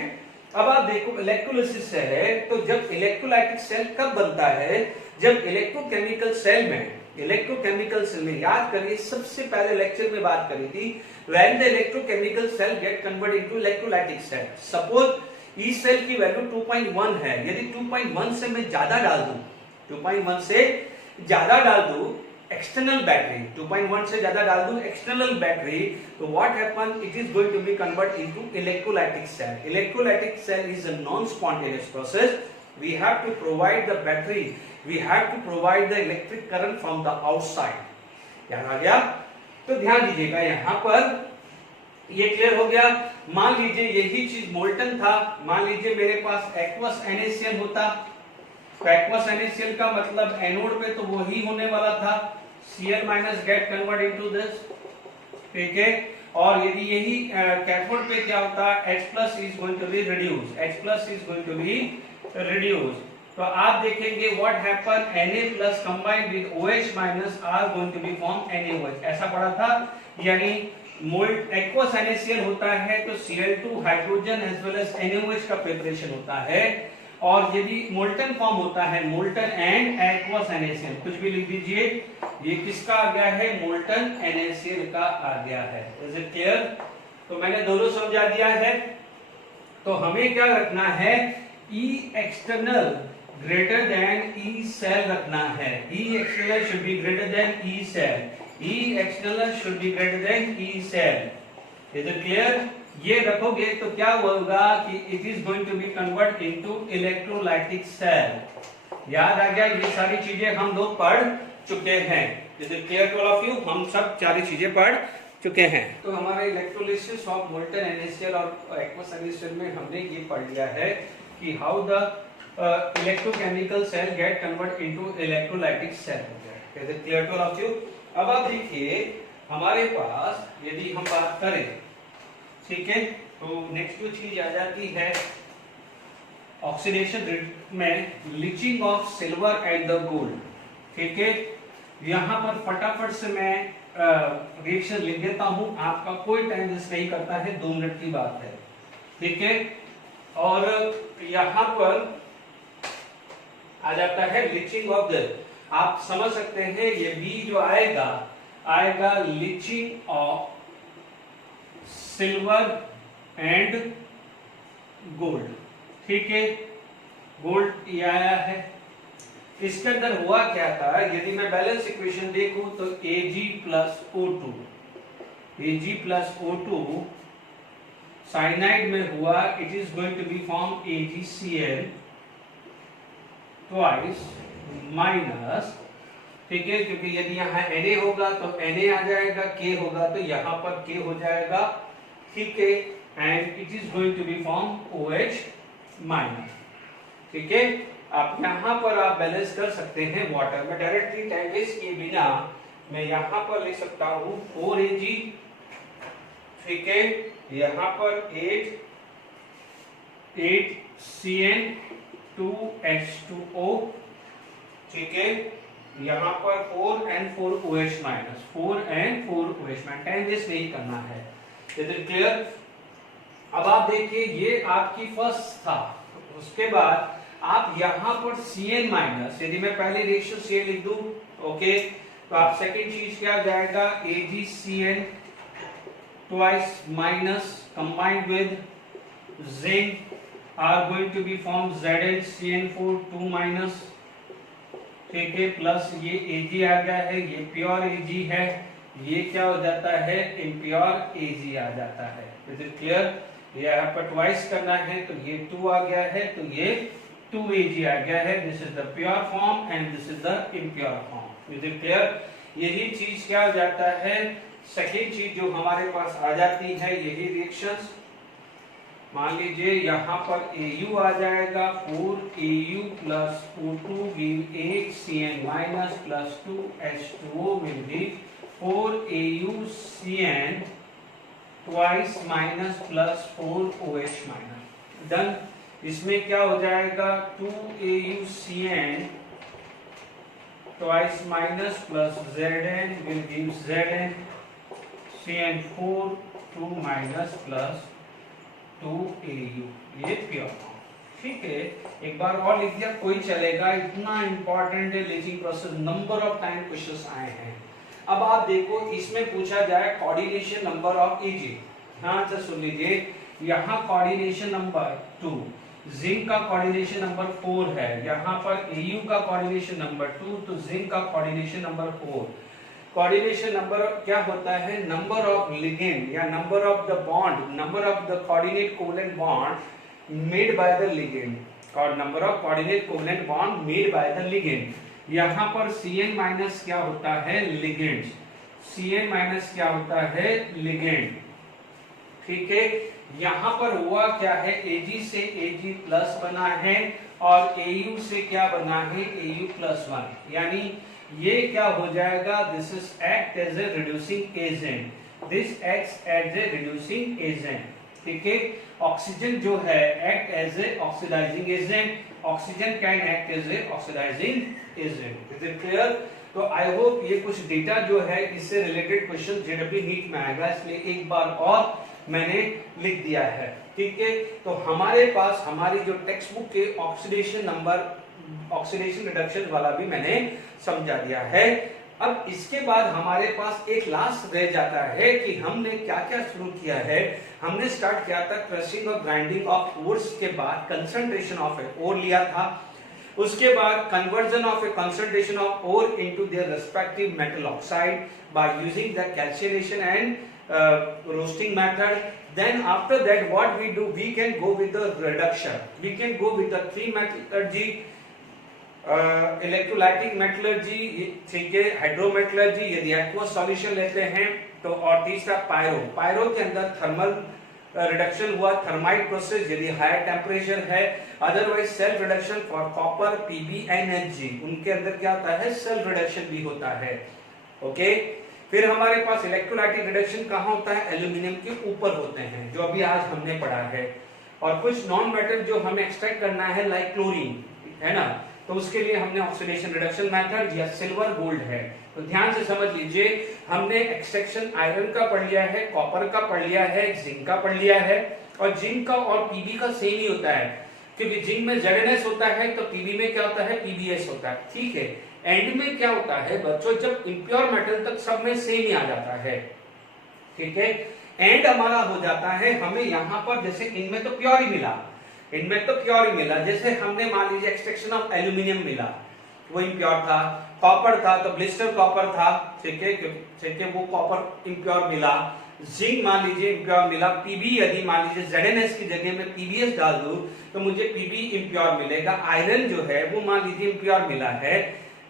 अब आप देखो इलेक्ट्रोलिसिस सेल है, तो जब इलेक्ट्रोलाइटिक सेल कब बनता है, जब इलेक्ट्रोकेमिकल सेल में इलेक्ट्रोकेमिकल सेल में याद करिए सबसे पहले लेक्चर में बात करी थी when the electrochemical cell get convert into electrolytic cell. Suppose E cell की वैल्यू 2.1 है, यदि 2.1 से मैं ज्यादा डाल दूं, 2.1 से ज्यादा डाल दूं एक्सटर्नल बैटरी, 2.1 से ज्यादा डाल दूं एक्सटर्नल बैटरी, तो what happen, it is going to be convert into electrolytic cell. Electrolytic cell is a non spontaneous process. We have to provide the battery, we have to provide the electric current from the outside. याद आ गया? तो ध्यान दीजिएगा यहाँ पर ये clear हो गया। मान लीजिए यही चीज मोल्टन था, मान लीजिए मेरे पास एक्वस NaCl होता, तो एक्वस NaCl का मतलब एनोड पे तो वही होने वाला था, Cl minus gate convert into this, ठीक है। और यदि यही कैथोड पे क्या होता, H plus is going to be reduce, H plus is going to be reduce, तो आप देखेंगे what happen, Na plus combined with OH minus are going to be form NaOH, ऐसा पढ़ा था। यानी मोल्ट एक्वस NaCl होता है तो Cl2 hydrogen as well as NaOH का प्रिपरेशन होता है, और यदि मोल्टन फॉर्म होता है मोल्टन एंड एक्वस NaCl, कुछ भी लिख दीजिए, ये किसका आ गया है, मोल्टन NaCl का आ गया है। Is it clear? तो मैंने दोनों समझा दिया है। तो हमें क्या रखना है, E external greater than E cell रखना है, E external should be greater than E cell, E external should be greater than E cell. Is it clear? ये रखोगे तो क्या होगा कि it is going to be convert into electrolytic cell। याद आ गया, ये सारी चीजें हम लोग पढ़ चुके हैं। Is it clear to all of you? हम सब सारी चीजें पढ़ चुके हैं। तो हमारे इलेक्ट्रोलिसिस ऑफ मोल्टन NaCl और एक्वस NaCl में हमने ये पढ़ लिया है कि how the electrochemical cell get convert into electrolytic cell हो गया। Is it clear to all of you? अब आप देखिए हमारे पास यदि हम बात करें, ठीक है, तो नेक्स्ट जो चीज आ जाती है ऑक्सीडेशन में leaching of silver and the gold, ठीक है। यहाँ पर फटाफट से मैं रिएक्शन लिख देता हूं, आपका कोई टाइम वेस्ट नहीं करता है, 2 मिनट की बात है, ठीक है। और यहां पर आ जाता है लीचिंग ऑफ द, आप समझ सकते हैं ये बी जो आएगा leaching of silver and gold, ठीक है। गोल्ड ये आया है, इसके अंदर हुआ क्या था, यदि मैं बैलेंस इक्वेशन देखूं तो Ag plus O2, Ag plus O2 cyanide में हुआ, it is going to be form AgCl twice minus, ठीक है, क्योंकि यदि यहाँ Na होगा तो Na आ जाएगा, K होगा तो यहाँ पर K हो जाएगा, ठीक है, and it is going to be form OH minus, ठीक है। आप यहाँ पर आप बैलेंस कर सकते हैं वाटर में, डायरेक्टली टाइम वेस्ट किए बिना मैं यहाँ पर लिख सकता हूँ 4Ag, ठीक है, यहाँ पर 8 CN2H2O, ठीक है, यहाँ पर 4 and 4 OH minus, 4 and 4 OH माइनस, टाइम वेस्ट नहीं करना है। Is it clear? अब आप देखिए ये आपकी फर्स्ट था, उसके बाद आप यहाँ पर Cn माइनस, यदि मैं पहले रेशियो Cn लिख दूं, ओके, तो आप सेकेंड चीज क्या जाएगा, AgCN twice minus combined with zinc are going to be formed ZnCN4 2 minus, ठीक है, प्लस ये Ag आ गया है, ये प्योर Ag है, ये क्या हो जाता है, इम्प्योर Ag आ जाता है। Is it clear? ये यहाँ पर ट्वाइस करना है तो ये 2 आ गया है, तो ये 2Ag आ गया है। This is the pure form and this is the impure form. Is it clear? यही चीज क्या हो जाता है, सेकेंड चीज जो हमारे पास आ जाती है, यही रिएक्शंस, मान लीजिए यहाँ पर Au आ जाएगा, 4Au plus O2 will 8Cn minus plus 2H2O will be 4AuCN twice minus plus 4OH minus. Done. इसमें क्या हो जाएगा, 2AuCN twice minus plus Zn will give Zn CN4 2 minus plus 2Au, ये प्योर फॉर्म। ठीक है, एक बार और लिख दिया कोई चलेगा, इतना इंपॉर्टेंट है leaching process, number of time questions आए हैं। अब आप देखो इसमें पूछा जाए कोऑर्डिनेशन नंबर ऑफ एजी, ध्यान से सुन लीजिए, यहाँ कोऑर्डिनेशन नंबर 2, जिंक का कोऑर्डिनेशन नंबर 4 है, यहाँ पर एयू का कोऑर्डिनेशन नंबर 2, तो जिंक का कोऑर्डिनेशन नंबर 4। कोऑर्डिनेशन नंबर क्या होता है, नंबर ऑफ लिगेंड या number of the bond, number of the coordinate covalent bond made by the ligand, और number of coordinate covalent bond made by the ligand. यहाँ पर Cn minus क्या होता है, लिगेंड, Cn माइनस क्या होता है, लिगेंड, ठीक है। यहाँ पर हुआ क्या है, Ag से Ag प्लस बना है और Au से क्या बना है, Au प्लस 1, यानी ये क्या हो जाएगा, this is act as a reducing agent, this act as a reducing agent, ठीक है। ऑक्सीजन जो है act as a oxidising agent, oxygen can act as a oxidising agent, is it clear. तो आई होप ये कुछ data जो है इससे रिलेटेड क्वेश्चन जेडब्ल्यू नीट में आएगा, इसलिए एक बार और मैंने लिख दिया है, ठीक है। तो हमारे पास हमारी जो टेक्स्ट बुक के ऑक्सीडेशन नंबर, ऑक्सीडेशन रिडक्शन वाला भी मैंने समझा दिया है। अब इसके बाद हमारे पास एक लास्ट रह जाता है कि हमने क्या क्या शुरू किया है। हमने स्टार्ट किया था क्रशिंग और ग्राइंडिंग ऑफ ओर्स के बाद कंसंट्रेशन ऑफ ए ओर लिया था, उसके बाद conversion of a concentration of ore into their respective metal oxide by using the calcination and roasting method. Then after that what we do, we can go with the reduction, we can go with the three metallurgy, electrolytic metallurgy, ठीक है, hydrometallurgy, यदि aqueous solution लेते हैं तो, और तीसरा pyro, pyro के अंदर थर्मल रिडक्शन हुआ, थर्माइट प्रोसेस यदि हायर टेम्परेचर है, otherwise self reduction for copper, P B and H G, उनके अंदर क्या होता है, सेल्फ रिडक्शन भी होता है, ओके। फिर हमारे पास इलेक्ट्रोलाइटिक रिडक्शन कहाँ होता है, एल्यूमिनियम के ऊपर होते हैं, जो अभी आज हमने पढ़ा है। और कुछ नॉन मेटल जो हमें एक्सट्रैक्ट करना है लाइक क्लोरीन, है ना, तो उसके लिए हमने ऑक्सीडेशन रिडक्शन मेथड या सिल्वर गोल्ड है। तो ध्यान से समझ लीजिए, हमने एक्सट्रैक्शन आयरन का पढ़ लिया है, कॉपर का पढ़ लिया है, जिंक का पढ़ लिया है, और जिंक का और पीबी का सेम ही होता है, क्योंकि जिंक में ZnS होता है तो पीबी में क्या होता है, PbS होता है, ठीक है। एंड में क्या होता है बच्चों, जब इम्प्योर मेटल तक सब में सेम ही आ जाता है, ठीक है। एंड हमारा हो जाता है, हमें यहाँ पर जैसे इनमें तो प्योर ही मिला, इनमें तो प्योर ही मिला, जैसे हमने मान लीजिए एक्सट्रैक्शन ऑफ एल्यूमिनियम मिला, वो इम्प्योर था, कॉपर था तो ब्लिस्टर कॉपर था, ठीक है, ठीक है, वो कॉपर इम्प्योर मिला, जिंक मान लीजिए इम्प्योर मिला, पीबी यदि मान लीजिए ZnS की जगह में PbS डाल दूं तो मुझे पीबी इम्प्योर मिलेगा, आयरन जो है वो मान लीजिए इम्प्योर मिला है,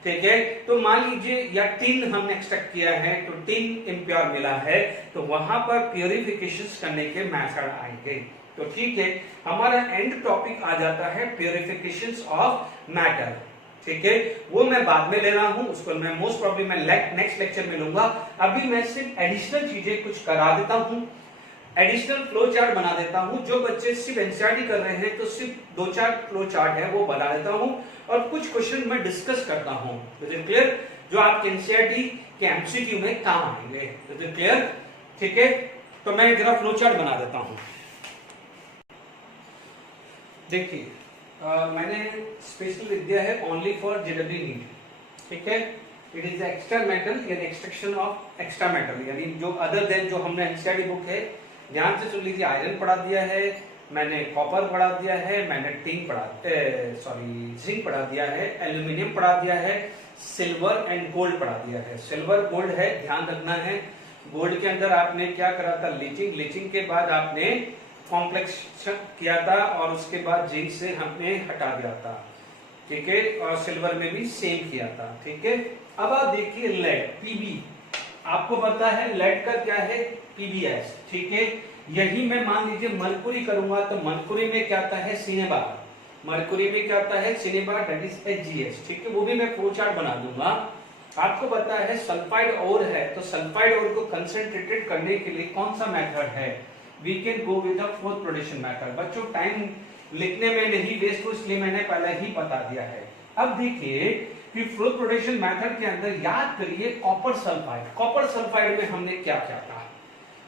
ठीक है। तो मान लीजिए या टिन हमने एक्सट्रैक्ट किया है तो टिन इम्प्योर मिला है, तो वहां पर प्यूरिफिकेशन करने के मेथड आएंगे। तो ठीक है, हमारा एंड टॉपिक आ जाता है प्यूरिफिकेशन ऑफ मैटर, ठीक है, वो मैं बाद में ले रहा हूं, उसको मैं मोस्ट प्रॉब्ली मैं नेक्स्ट लेक्चर में लूंगा। अभी मैं सिर्फ एडिशनल चीजें कुछ करा देता हूं, एडिशनल फ्लो चार्ट बना देता हूं, जो बच्चे सिर्फ एनसीईआरटी कर रहे हैं तो सिर्फ 2-4 फ्लो चार्ट है वो बना देता हूं, और कुछ क्वेश्चन मैं डिस्कस करता हूं, इज इट क्लियर, जो आपके एनसीईआरटी के एमसीक्यू में काम आएंगे, इज इट क्लियर, ठीक है। तो मैं जरा फ्लो चार्ट बना देता हूं। देखिए मैंने स्पेशल लिख दिया है ओनली फॉर जेडब्ल्यू नीट, ठीक है, इट इज एक्स्ट्रा मेटल यानी एक्सट्रैक्शन ऑफ एक्स्ट्रा मेटल, यानी जो अदर देन जो हमने एनसीईआरटी बुक है, ध्यान से सुन लीजिए, आयरन पढ़ा दिया है मैंने, कॉपर पढ़ा दिया है मैंने, टिन जिंक पढ़ा दिया है, एल्यूमिनियम पढ़ा दिया है, सिल्वर एंड गोल्ड पढ़ा दिया है। सिल्वर गोल्ड है, ध्यान रखना है, गोल्ड के अंदर आपने क्या करा था, लीचिंग, लीचिंग के बाद आपने कॉम्प्लेक्स किया था और उसके बाद जिंक से हमने हटा दिया था, ठीक है, और सिल्वर में भी सेम किया था, ठीक है। अब आप देखिए लेड, पीबी, आपको पता है लेड का क्या है, PbS, ठीक है। यही मैं मान लीजिए मरकुरी करूंगा तो मरकुरी में क्या आता है, सिनेबार, मरकुरी में क्या आता है, सिनेबार, दैट इज HgS, ठीक है, वो भी मैं फ्लो चार्ट बना दूंगा। आपको पता है सल्फाइड ओर है, तो सल्फाइड ओर को कंसंट्रेटेड करने के लिए कौन सा मेथड है, we can go with the fourth production method. बच्चों टाइम लिखने में नहीं वेस्ट हो, इसलिए मैंने पहले ही बता दिया है। अब देखिए कि फोर्थ प्रोडक्शन मेथड के अंदर याद करिए कॉपर सल्फाइड, कॉपर सल्फाइड में हमने क्या किया था,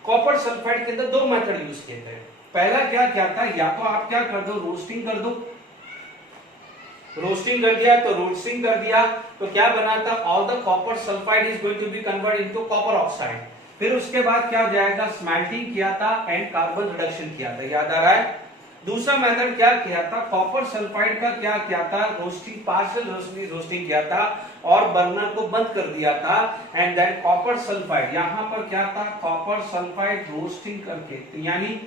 कॉपर सल्फाइड के अंदर 2 मेथड यूज किए थे, पहला क्या था, या तो आप क्या कर दो, रोस्टिंग कर दो, रोस्टिंग कर दिया तो रोस्टिंग कर दिया तो क्या बना था, all the copper sulphide is going to be convert into copper oxide. फिर उसके बाद क्या हो जाएगा, स्मेल्टिंग किया था एंड कार्बन रिडक्शन किया था, याद आ रहा है। दूसरा मेथड क्या किया था, कॉपर सल्फाइड का क्या किया था, रोस्टिंग, पार्शियल रोस्टिंग किया था और बर्नर को बंद कर दिया था एंड देन कॉपर सल्फाइड, यहां पर क्या था, कॉपर सल्फाइड रोस्टिंग करके, तो यानी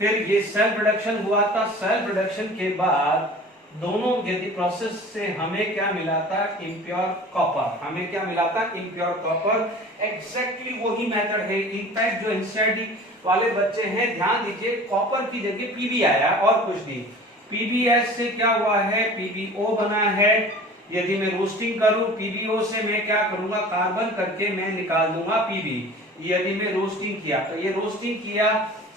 फिर ये सेल्फ रिडक्शन हुआ था। सेल्फ रिडक्शन के बाद दोनों यदि प्रोसेस से हमें क्या मिला था, इम्प्योर कॉपर, हमें क्या मिला था, इम्प्योर कॉपर। एग्जैक्टली वही मेथड है। इनफैक्ट जो एनसीईआरटी वाले बच्चे हैं, ध्यान दीजिए, कॉपर की जगह पीबी आया और कुछ नहीं। पीबीएस से क्या हुआ है, पीबीओ बना है। यदि मैं रोस्टिंग करूं, पीबीओ से मैं क्या करूंगा, कार्बन करके मैं निकाल दूंगा पीबी। यदि मैं रोस्टिंग किया तो ये रोस्टिंग किया,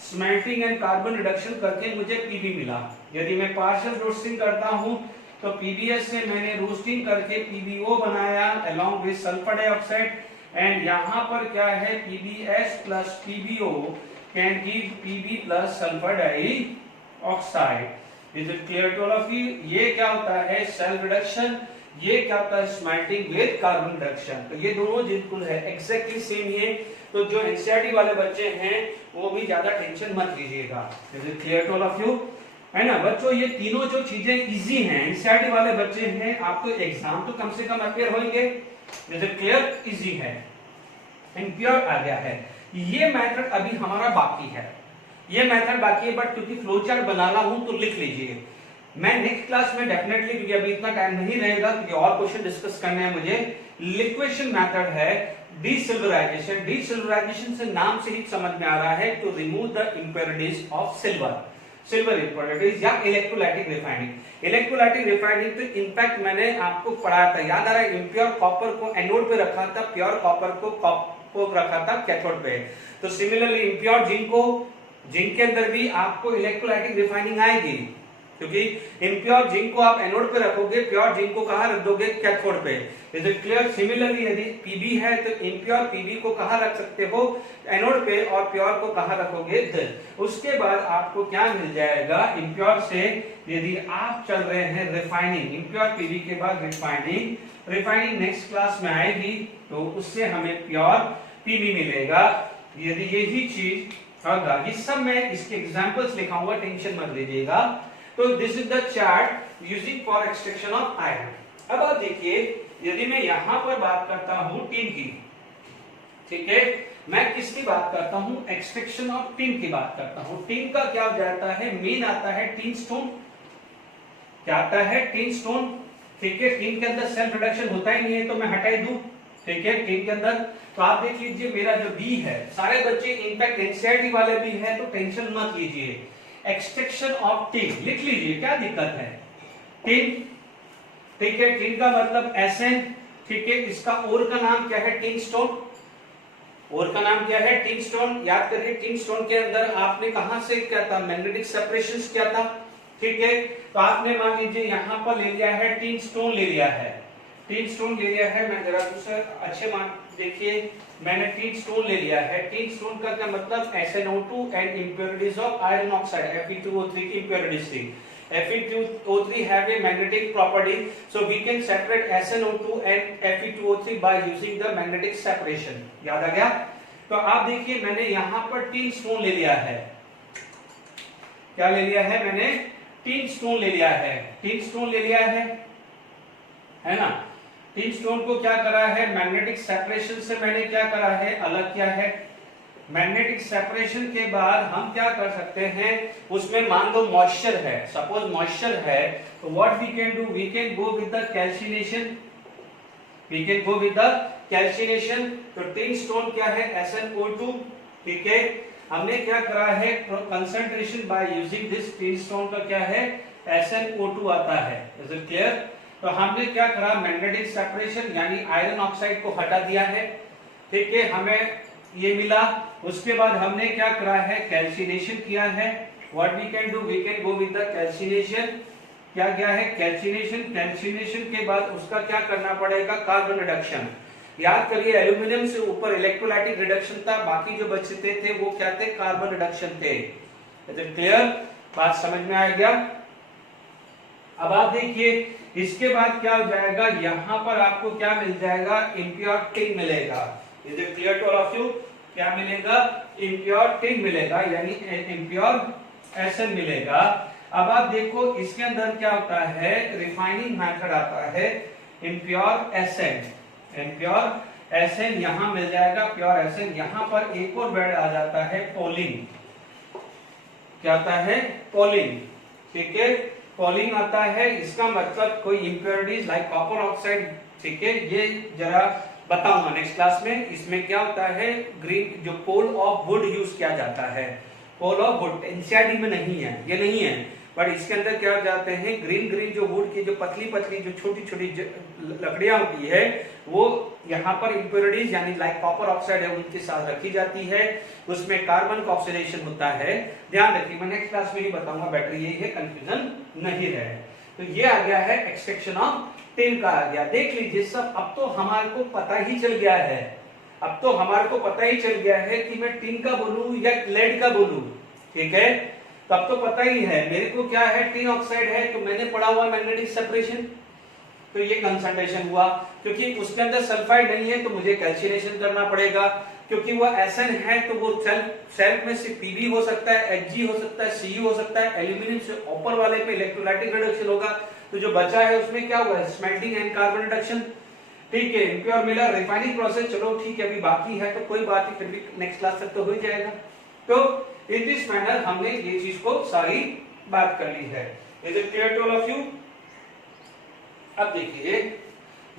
स्मेल्टिंग एंड कार्बन रिडक्शन करके मुझे पीबी मिला। यदि मैं पार्शियल रोस्टिंग करता हूं तो पीबीएस से मैंने रोस्टिंग करके पीबीओ बनाया along with sulphur dioxide and यहां पर क्या है, PbS plus PbO can give Pb plus sulphur dioxide. Is it clear to all of you? ये क्या होता है, सेल्फ रिडक्शन, ये क्या होता है, स्मेल्टिंग विद कार्बन रिडक्शन। तो ये दोनों बिल्कुल है, एग्जैक्टली सेम ये। तो जो एनसीईआरटी वाले बच्चे हैं वो भी ज्यादा टेंशन मत लीजिएगा। Is it clear to all of you? है ना बच्चों, ये तीनों जो चीजें इजी हैं, एनसीईआरटी वाले बच्चे हैं, आपको एग्जाम तो कम से कम अपेयर होंगे। Is it clear? इजी है, इम्प्योर आ गया है। ये मेथड अभी हमारा बाकी है, ये मेथड बाकी है, बट क्योंकि फ्लो चार्ट बना रहा हूं तो लिख लीजिए। मैं नेक्स्ट क्लास में डेफिनेटली, क्योंकि अभी इतना टाइम नहीं रहेगा, क्योंकि और क्वेश्चन डिस्कस करने हैं मुझे। लिक्वेशन मेथड है डीसिल्वराइजेशन। डीसिल्वराइजेशन से नाम से ही समझ में आ रहा है, to remove the impurities of silver, silver impurities या इलेक्ट्रोलाइटिक रिफाइनिंग। इलेक्ट्रोलाइटिक रिफाइनिंग तो इनफैक्ट मैंने आपको पढ़ाया था, याद आ रहा है, इम्प्योर कॉपर को एनोड पे रखा था, प्योर कॉपर को रखा था कैथोड पे। तो सिमिलरली इम्प्योर जिंक को, जिंक के अंदर भी आपको इलेक्ट्रोलाइटिक रिफाइनिंग आएगी, क्योंकि इम्प्योर जिंक को आप एनोड पे रखोगे, प्योर जिंक को कहां रख दोगे, कैथोड पे। Is it clear? सिमिलरली यदि पीबी है तो इम्प्योर पीबी को कहां रख सकते हो, एनोड पे, और प्योर को कहां रखोगे, उसके बाद आपको क्या मिल जाएगा, इम्प्योर से यदि आप चल रहे हैं रिफाइनिंग, इम्प्योर पीबी के बाद रिफाइनिंग, रिफाइनिंग नेक्स्ट क्लास में आएगी तो उससे हमें प्योर पीबी मिलेगा। यदि यही चीज होगा, ये सब मैं इसके एग्जांपल्स लिखाऊंगा, टेंशन मत लीजिएगा। तो this is the chart using for extraction of iron. अब आप देखिए, यदि मैं यहां पर बात करता हूं टिन की, ठीक है, मैं किसकी बात करता हूं, एक्सट्रैक्शन ऑफ टिन की बात करता हूं। टिन का क्या हो जाता है, मेन आता है टिन स्टोन। क्या आता है, टिन स्टोन, ठीक है। टिन के अंदर सेल्फ रिडक्शन होता ही नहीं है तो मैं हटा ही दूं, ठीक है, टिन के अंदर। तो आप देख लीजिए, मेरा जो बी है, सारे बच्चे इनफैक्ट एनसीईआरटी वाले भी है, तो टेंशन मत लीजिए। एक्सट्रैक्शन ऑफ टिन लिख लीजिए, क्या दिक्कत है, टिन, ठीक है, टिन का मतलब एसएन, ठीक है। इसका ओर का नाम क्या है, टिन स्टोन, ओर का नाम क्या है, टिन स्टोन। याद करिए, टिन स्टोन के अंदर आपने कहां से क्या था, मैग्नेटिक सेपरेशन क्या था, ठीक है। तो आपने मान लीजिए यहां पर ले लिया है, टिन स्टोन ले लिया है, टिन स्टोन ले लिया है। मैं जरा दूसरा अच्छे मान देखिए, मैंने टिन स्टोन ले लिया है। टिन स्टोन का क्या मतलब, SnO2 and impurities of iron oxide, Fe2O3 की इम्प्योरिटीज थी। Fe2O3 have a magnetic property, so we can separate SnO2 and Fe2O3 by using the magnetic separation। याद आ गया? तो आप देखिए, मैंने यहां पर टिन स्टोन ले लिया है, क्या ले लिया है, मैंने टिन स्टोन ले लिया है, टिन स्टोन ले लिया है ना। टिन स्टोन को क्या करा है, मैग्नेटिक सेपरेशन से मैंने क्या करा है, अलग किया है। मैग्नेटिक सेपरेशन के बाद हम क्या कर सकते हैं, उसमें मान लो मॉइस्चर है, सपोज मॉइस्चर है, तो what we can do, we can go with the calcination, we can go with the calcination. तो टिन स्टोन क्या है, SnO2, ठीक है। हमने क्या करा है, concentration by using this tin stone का क्या है, SnO2 आता है। Is it clear? तो हमने क्या करा, मैग्नेटिक सेपरेशन यानी आयरन ऑक्साइड को हटा दिया है, ठीक है, हमें ये मिला। उसके बाद हमने क्या करा है, कैल्सिनेशन किया है। What we can do, we can go with the calcination. क्या क्या है, कैल्सिनेशन। कैल्सिनेशन के बाद उसका क्या करना पड़ेगा, कार्बन रिडक्शन। याद करिए, एल्यूमिनियम से ऊपर इलेक्ट्रोलाइटिक रिडक्शन था, बाकी जो बचते थे वो क्या थे, कार्बन रिडक्शन थे, इज इट क्लियर? बात समझ में आ गया? अब आप देखिए इसके बाद क्या हो जाएगा, यहां पर आपको क्या मिल जाएगा, इम्प्योर टिन मिलेगा। Is it clear to all of you? क्या मिलेगा? इम्प्योर टिन मिलेगा, यानी इम्प्योर एसएन मिलेगा। अब आप देखो इसके अंदर क्या होता है, रिफाइनिंग मेथड आता है, इम्प्योर एसएन, इम्प्योर एसएन यहां मिल जाएगा, प्योर एसएन। यहां पर एक और वर्ड आ जाता है पोलिन। क्या आता है? पोलिन। ठीक है, पोलिन आता है, इसका मतलब कोई इम्प्योरिटीज लाइक कॉपर ऑक्साइड। ठीक है, ये जरा बताऊंगा नेक्स्ट क्लास में। इसमें क्या होता है, ग्रीन जो पोल ऑफ वुड यूज किया जाता है, पोल ऑफ वुड एनसीईआरटी में नहीं है, ये नहीं है, बट इसके अंदर क्या हो जाते हैं, ग्रीन ग्रीन जो वुड की जो पतली पतली जो छोटी छोटी लकड़ियां होती है, वो यहाँ पर इम्प्योरिटीज यानी लाइक कॉपर ऑक्साइड है उनके साथ रखी जाती है। उसमें कार्बन का ऑक्सीडेशन होता है। ध्यान रखिए, मैं नेक्स्ट क्लास में ही बताऊंगा, बेटर यही है, कंफ्यूजन नहीं रहे। तो ये आ गया है एक्सट्रैक्शन ऑफ टिन का आ गया। देख लीजिए सब, अब तो हमारे को पता ही चल गया है, अब तो हमारे को पता ही चल गया है कि मैं टिन का बोलूं या लेड का बोलूं। ठीक है, तब तो पता ही है मेरे को क्या है, टिन ऑक्साइड है, तो मैंने पढ़ा हुआ मैग्नेटिक सेपरेशन, तो ये कंसंट्रेशन हुआ। क्योंकि उसके अंदर सल्फाइड नहीं है तो मुझे कैल्सिनेशन करना पड़ेगा, क्योंकि वो एसएन है तो वो सेल्फ में से पीबी हो सकता है, एचजी हो सकता है, सीयू हो सकता है, एल्यूमिनियम से ऊपर वाले पे इलेक्ट्रोलाइटिक रिडक्शन होगा, तो जो बचा है उसमें क्या होगा, स्मेल्टिंग एंड कार्बन रिडक्शन। ठीक है, इम्प्योर मिला, रिफाइनिंग प्रोसेस, चलो ठीक है, अभी बाकी है तो कोई बात नहीं, फिर भी नेक्स्ट क्लास तक तो हो ही जाएगा। तो इन दिस मैनर हमने ये चीज को सारी बात कर ली है। Is it clear to all of you? अब देखिए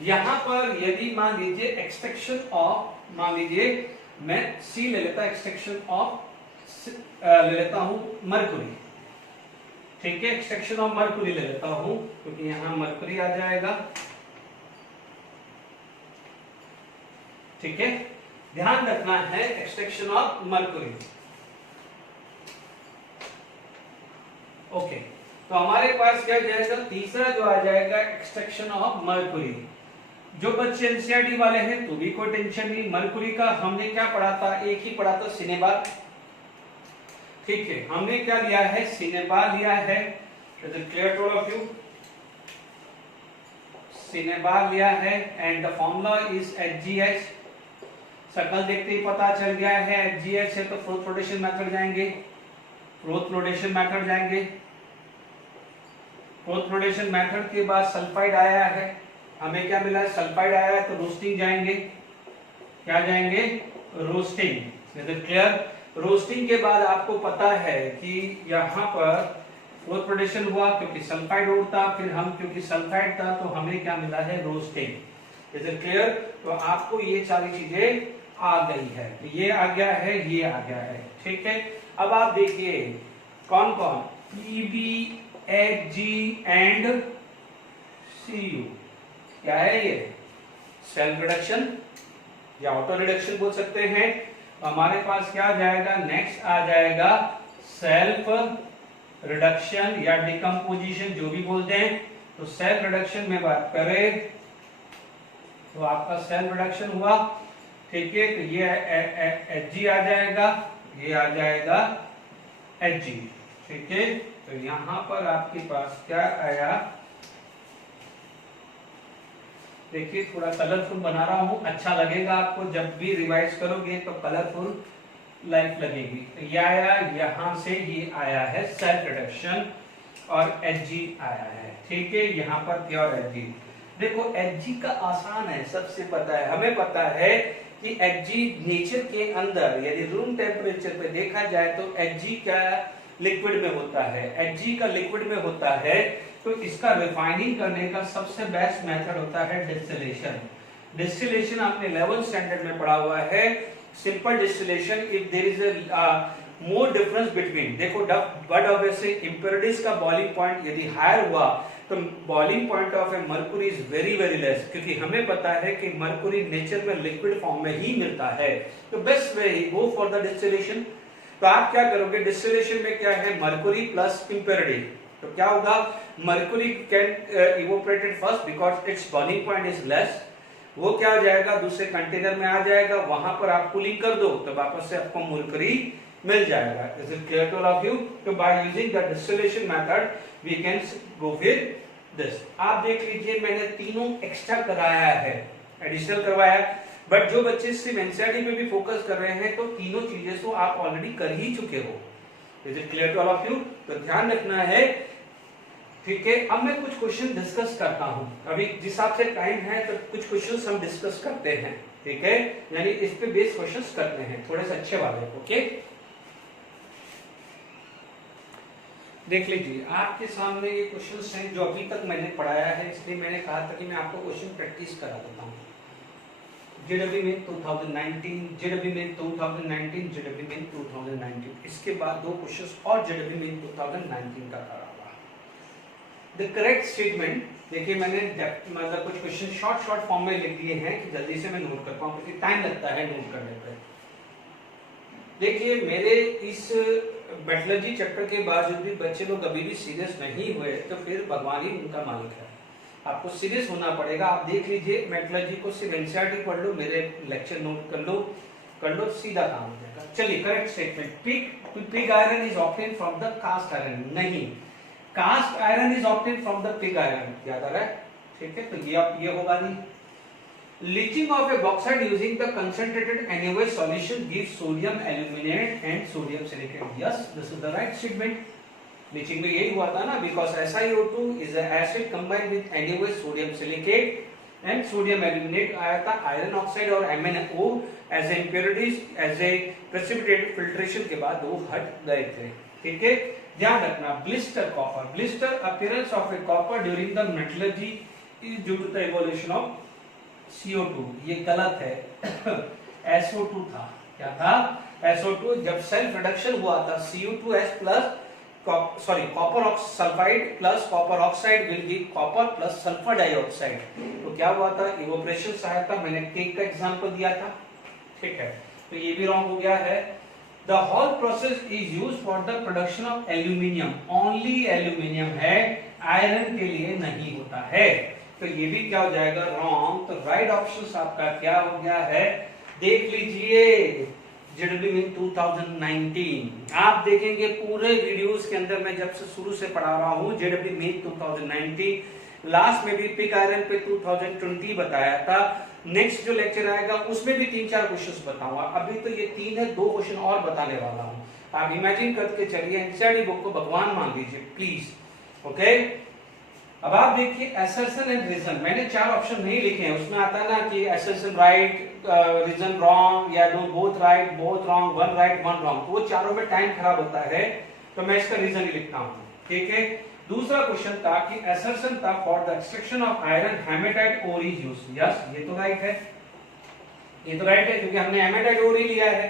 यहां पर यदि मान लीजिए एक्सट्रैक्शन ऑफ, मान लीजिए मैं सी ले लेता, एक्सट्रैक्शन ऑफ ले लेता हूं मरकुरी। ठीक है, एक्सट्रैक्शन ऑफ मरकुरी ले लेता हूं, क्योंकि यहां मरकुरी आ जाएगा। ठीक है, ध्यान रखना है एक्सट्रैक्शन ऑफ मरकुरी। ओके, तो हमारे पास क्या जाएगा, तीसरा जो आ जाएगा एक्सट्रैक्शन ऑफ मरकुरी। जो बच्चे एनसीईआरटी वाले हैं तो भी कोई टेंशन नहीं, मरकुरी का हमने क्या पढ़ा था, एक ही पढ़ा था, सिनेबाल। ठीक है, हमने क्या लिया है, सिनेबाल लिया है। Is it clear to all of you? Cinnabar लिया है and the formula is HgH। शक्ल देखते ही पता चल गया है HgH है, तो फ्लोथ फ्लोटेशन मेथड जाएंगे, फ्लोथ फ्लोटेशन मेथड जाएंगे। फ्लोथ फ्लोटेशन मेथड के बाद सल्फाइड आया है, हमें क्या मिला है, सल्फाइड आया है, तो रोस्टिंग जाएंगे। क्या जाएंगे? Roasting. Is it clear? Roasting के बाद आपको पता है कि यहाँ पर फ्लोथ फ्लोटेशन हुआ क्योंकि सल्फाइड उड़ता, फिर हम क्योंकि सल्फाइड था तो हमें क्या मिला है, रोस्टिंग। Is it clear? तो आपको ये सारी चीजें आ गई है, तो ये आ गया है, ये आ गया है। ठीक है, अब आप देखिए कौन कौन, पीबी, एचजी एंड सीयू। क्या है ये? सेल्फ रिडक्शन या ऑटो रिडक्शन बोल सकते हैं। हमारे पास क्या आ जाएगा, नेक्स्ट आ जाएगा सेल्फ रिडक्शन या डिकम्पोजिशन, जो भी बोलते हैं। तो सेल्फ रिडक्शन में बात करें तो आपका सेल्फ रिडक्शन हुआ। ठीक है, तो ये Hg आ जाएगा, ये आ जाएगा Hg। ठीक है, तो यहां पर आपके पास क्या आया, देखिए थोड़ा कलरफुल बना रहा हूं, अच्छा लगेगा आपको, जब भी रिवाइज करोगे तो कलरफुल लाइफ लगेगी। तो ये आया, यहां से ये आया है सेल्फ रिडक्शन और Hg आया है। ठीक है, यहाँ पर प्योर Hg। देखो Hg का आसान है, सबसे पता है, हमें पता है कि Hg नेचर के अंदर यदि रूम टेम्परेचर पे देखा जाए तो Hg क्या लिक्विड में होता है, Hg का लिक्विड में होता है, तो इसका रिफाइनिंग करने का सबसे बेस्ट मेथड होता है डिस्टिलेशन। डिस्टिलेशन आपने 11th स्टैंडर्ड में पढ़ा हुआ है। Simple distillation, if there is a more difference between, देखो बट ऑब्वियसली इंप्योरिटीज का बॉइलिंग पॉइंट यदि हायर हुआ तो boiling point of a mercury is very very less, क्योंकि हमें पता है कि मर्क्यूरी नेचर में लिक्विड फॉर्म में ही मिलता है। तो best way go for the distillation. तो आप क्या करोगे, डिस्टिलेशन में क्या है, मर्क्यूरी प्लस इंप्योरिटी, तो क्या होगा, mercury can evaporated first because it's boiling point is less, वो क्या हो जाएगा, दूसरे कंटेनर में आ जाएगा, वहां पर आप कूलिंग कर दो तो वापस से आपको मर्क्यूरी मिल जाएगा। Is it clear to all of you? तो by using the distillation method we can go with this. आप देख लीजिए मैंने तीनों एक्स्ट्रा कराया है, एडिशनल करवाया, बट जो बच्चे सिर्फ एनसीईआरटी पे भी फोकस कर रहे हैं तो तीनों चीजें तो आप ऑलरेडी कर ही चुके हो। Is it clear to all of you? तो ध्यान रखना है, ठीक है। अब मैं कुछ क्वेश्चन डिस्कस करता हूं, अभी जिस हिसाब से टाइम है तो कुछ क्वेश्चंस हम डिस्कस करते हैं, ठीक है, यानी इस पे बेस क्वेश्चंस करते हैं थोड़े से अच्छे वाले। ओके, देख लीजिए आपके सामने ये क्वेश्चंस हैं जो अभी तक मैंने पढ़ाया है, इसलिए मैंने कहा था कि मैं आपको क्वेश्चन प्रैक्टिस करा देता हूँ। जेडब्ल्यू में 2019, जेडब्ल्यू में 2019, जेडब्ल्यू में 2019, इसके बाद दो क्वेश्चंस और जेडब्ल्यू में 2019 का करा हुआ। द करेक्ट स्टेटमेंट, देखिए मैंने मतलब कुछ क्वेश्चन शॉर्ट फॉर्म में लिख दिए हैं कि जल्दी से मैं नोट कर पाऊँ, क्योंकि टाइम लगता है नोट करने पर। देखिए मेरे इस मेटलर्जी चैप्टर के बावजूद भी बच्चे लोग अभी भी सीरियस नहीं हुए, तो फिर भगवान ही उनका मालिक है। आपको सीरियस होना पड़ेगा। आप देख लीजिए मेटलर्जी को सिर्फ एनसीईआरटी पढ़ लो, मेरे लेक्चर नोट कर लो, सीधा काम हो जाएगा। चलिए correct statement, pig iron is obtained from the cast iron, नहीं, cast iron is obtained from the pig iron, याद आ रहा है, ठीक है, तो ये होगा नहीं। Leaching of a bauxite using the concentrated NaOH solution gives sodium aluminate and sodium silicate. Yes, this is the right statement. Leaching में यही हुआ था ना, because SiO2 is an acid combined with NaOH sodium silicate and sodium aluminate आया था, iron oxide और MnO as a impurities as a precipitate filtration के बाद वो हट गए थे, ठीक है। ध्यान रखना, blister copper, blister appearance of a copper during the metallurgy is due to the evolution of CO2, ये गलत है। SO2 था, क्या था? SO2 जब सेल्फ रिडक्शन हुआ था, Cu2S plus copper sulphide plus copper oxide will give copper plus sulphur dioxide. तो क्या हुआ था? इवोपरेशन से आया था, मैंने केक का एग्जांपल दिया था, ठीक है, तो ये भी रॉन्ग हो गया है। The whole process is used for the production of aluminium, only aluminium है, आयरन के लिए नहीं होता है, तो ये भी क्या हो जाएगा? रॉन्ग। तो राइट ऑप्शन आपका क्या हो गया है? देख लीजिए जेडब्ल्यू में 2019, आप देखेंगे पूरे वीडियोस के अंदर मैं जब से शुरू से पढ़ा रहा हूँ जेडब्ल्यू में 2019, लास्ट में भी पिग आयरन पे 2020 बताया था। नेक्स्ट जो लेक्चर आएगा उसमें भी 3-4 क्वेश्चंस बताऊंगा, अभी तो ये 3 है, 2 क्वेश्चन और बताने वाला हूँ। आप इमेजिन करके चलिए, एनसीईआरटी बुक को भगवान मान लीजिए प्लीज, ओके। अब आप देखिए असर्शन एंड रीजन, मैंने 4 ऑप्शन नहीं लिखे हैं, उसमें आता है ना कि असर्शन राइट, रीजन रॉन्ग, या दो both right both wrong, one right one wrong, तो वो चारों में टाइम खराब होता है, तो मैं इसका रीजन ही लिखता हूँ, ठीक है। दूसरा क्वेश्चन था कि असर्शन था for the extraction of iron haematite ore is used, yes ये तो राइट है, ये तो राइट है, क्योंकि हमने हेमेटाइट ओर ही लिया है,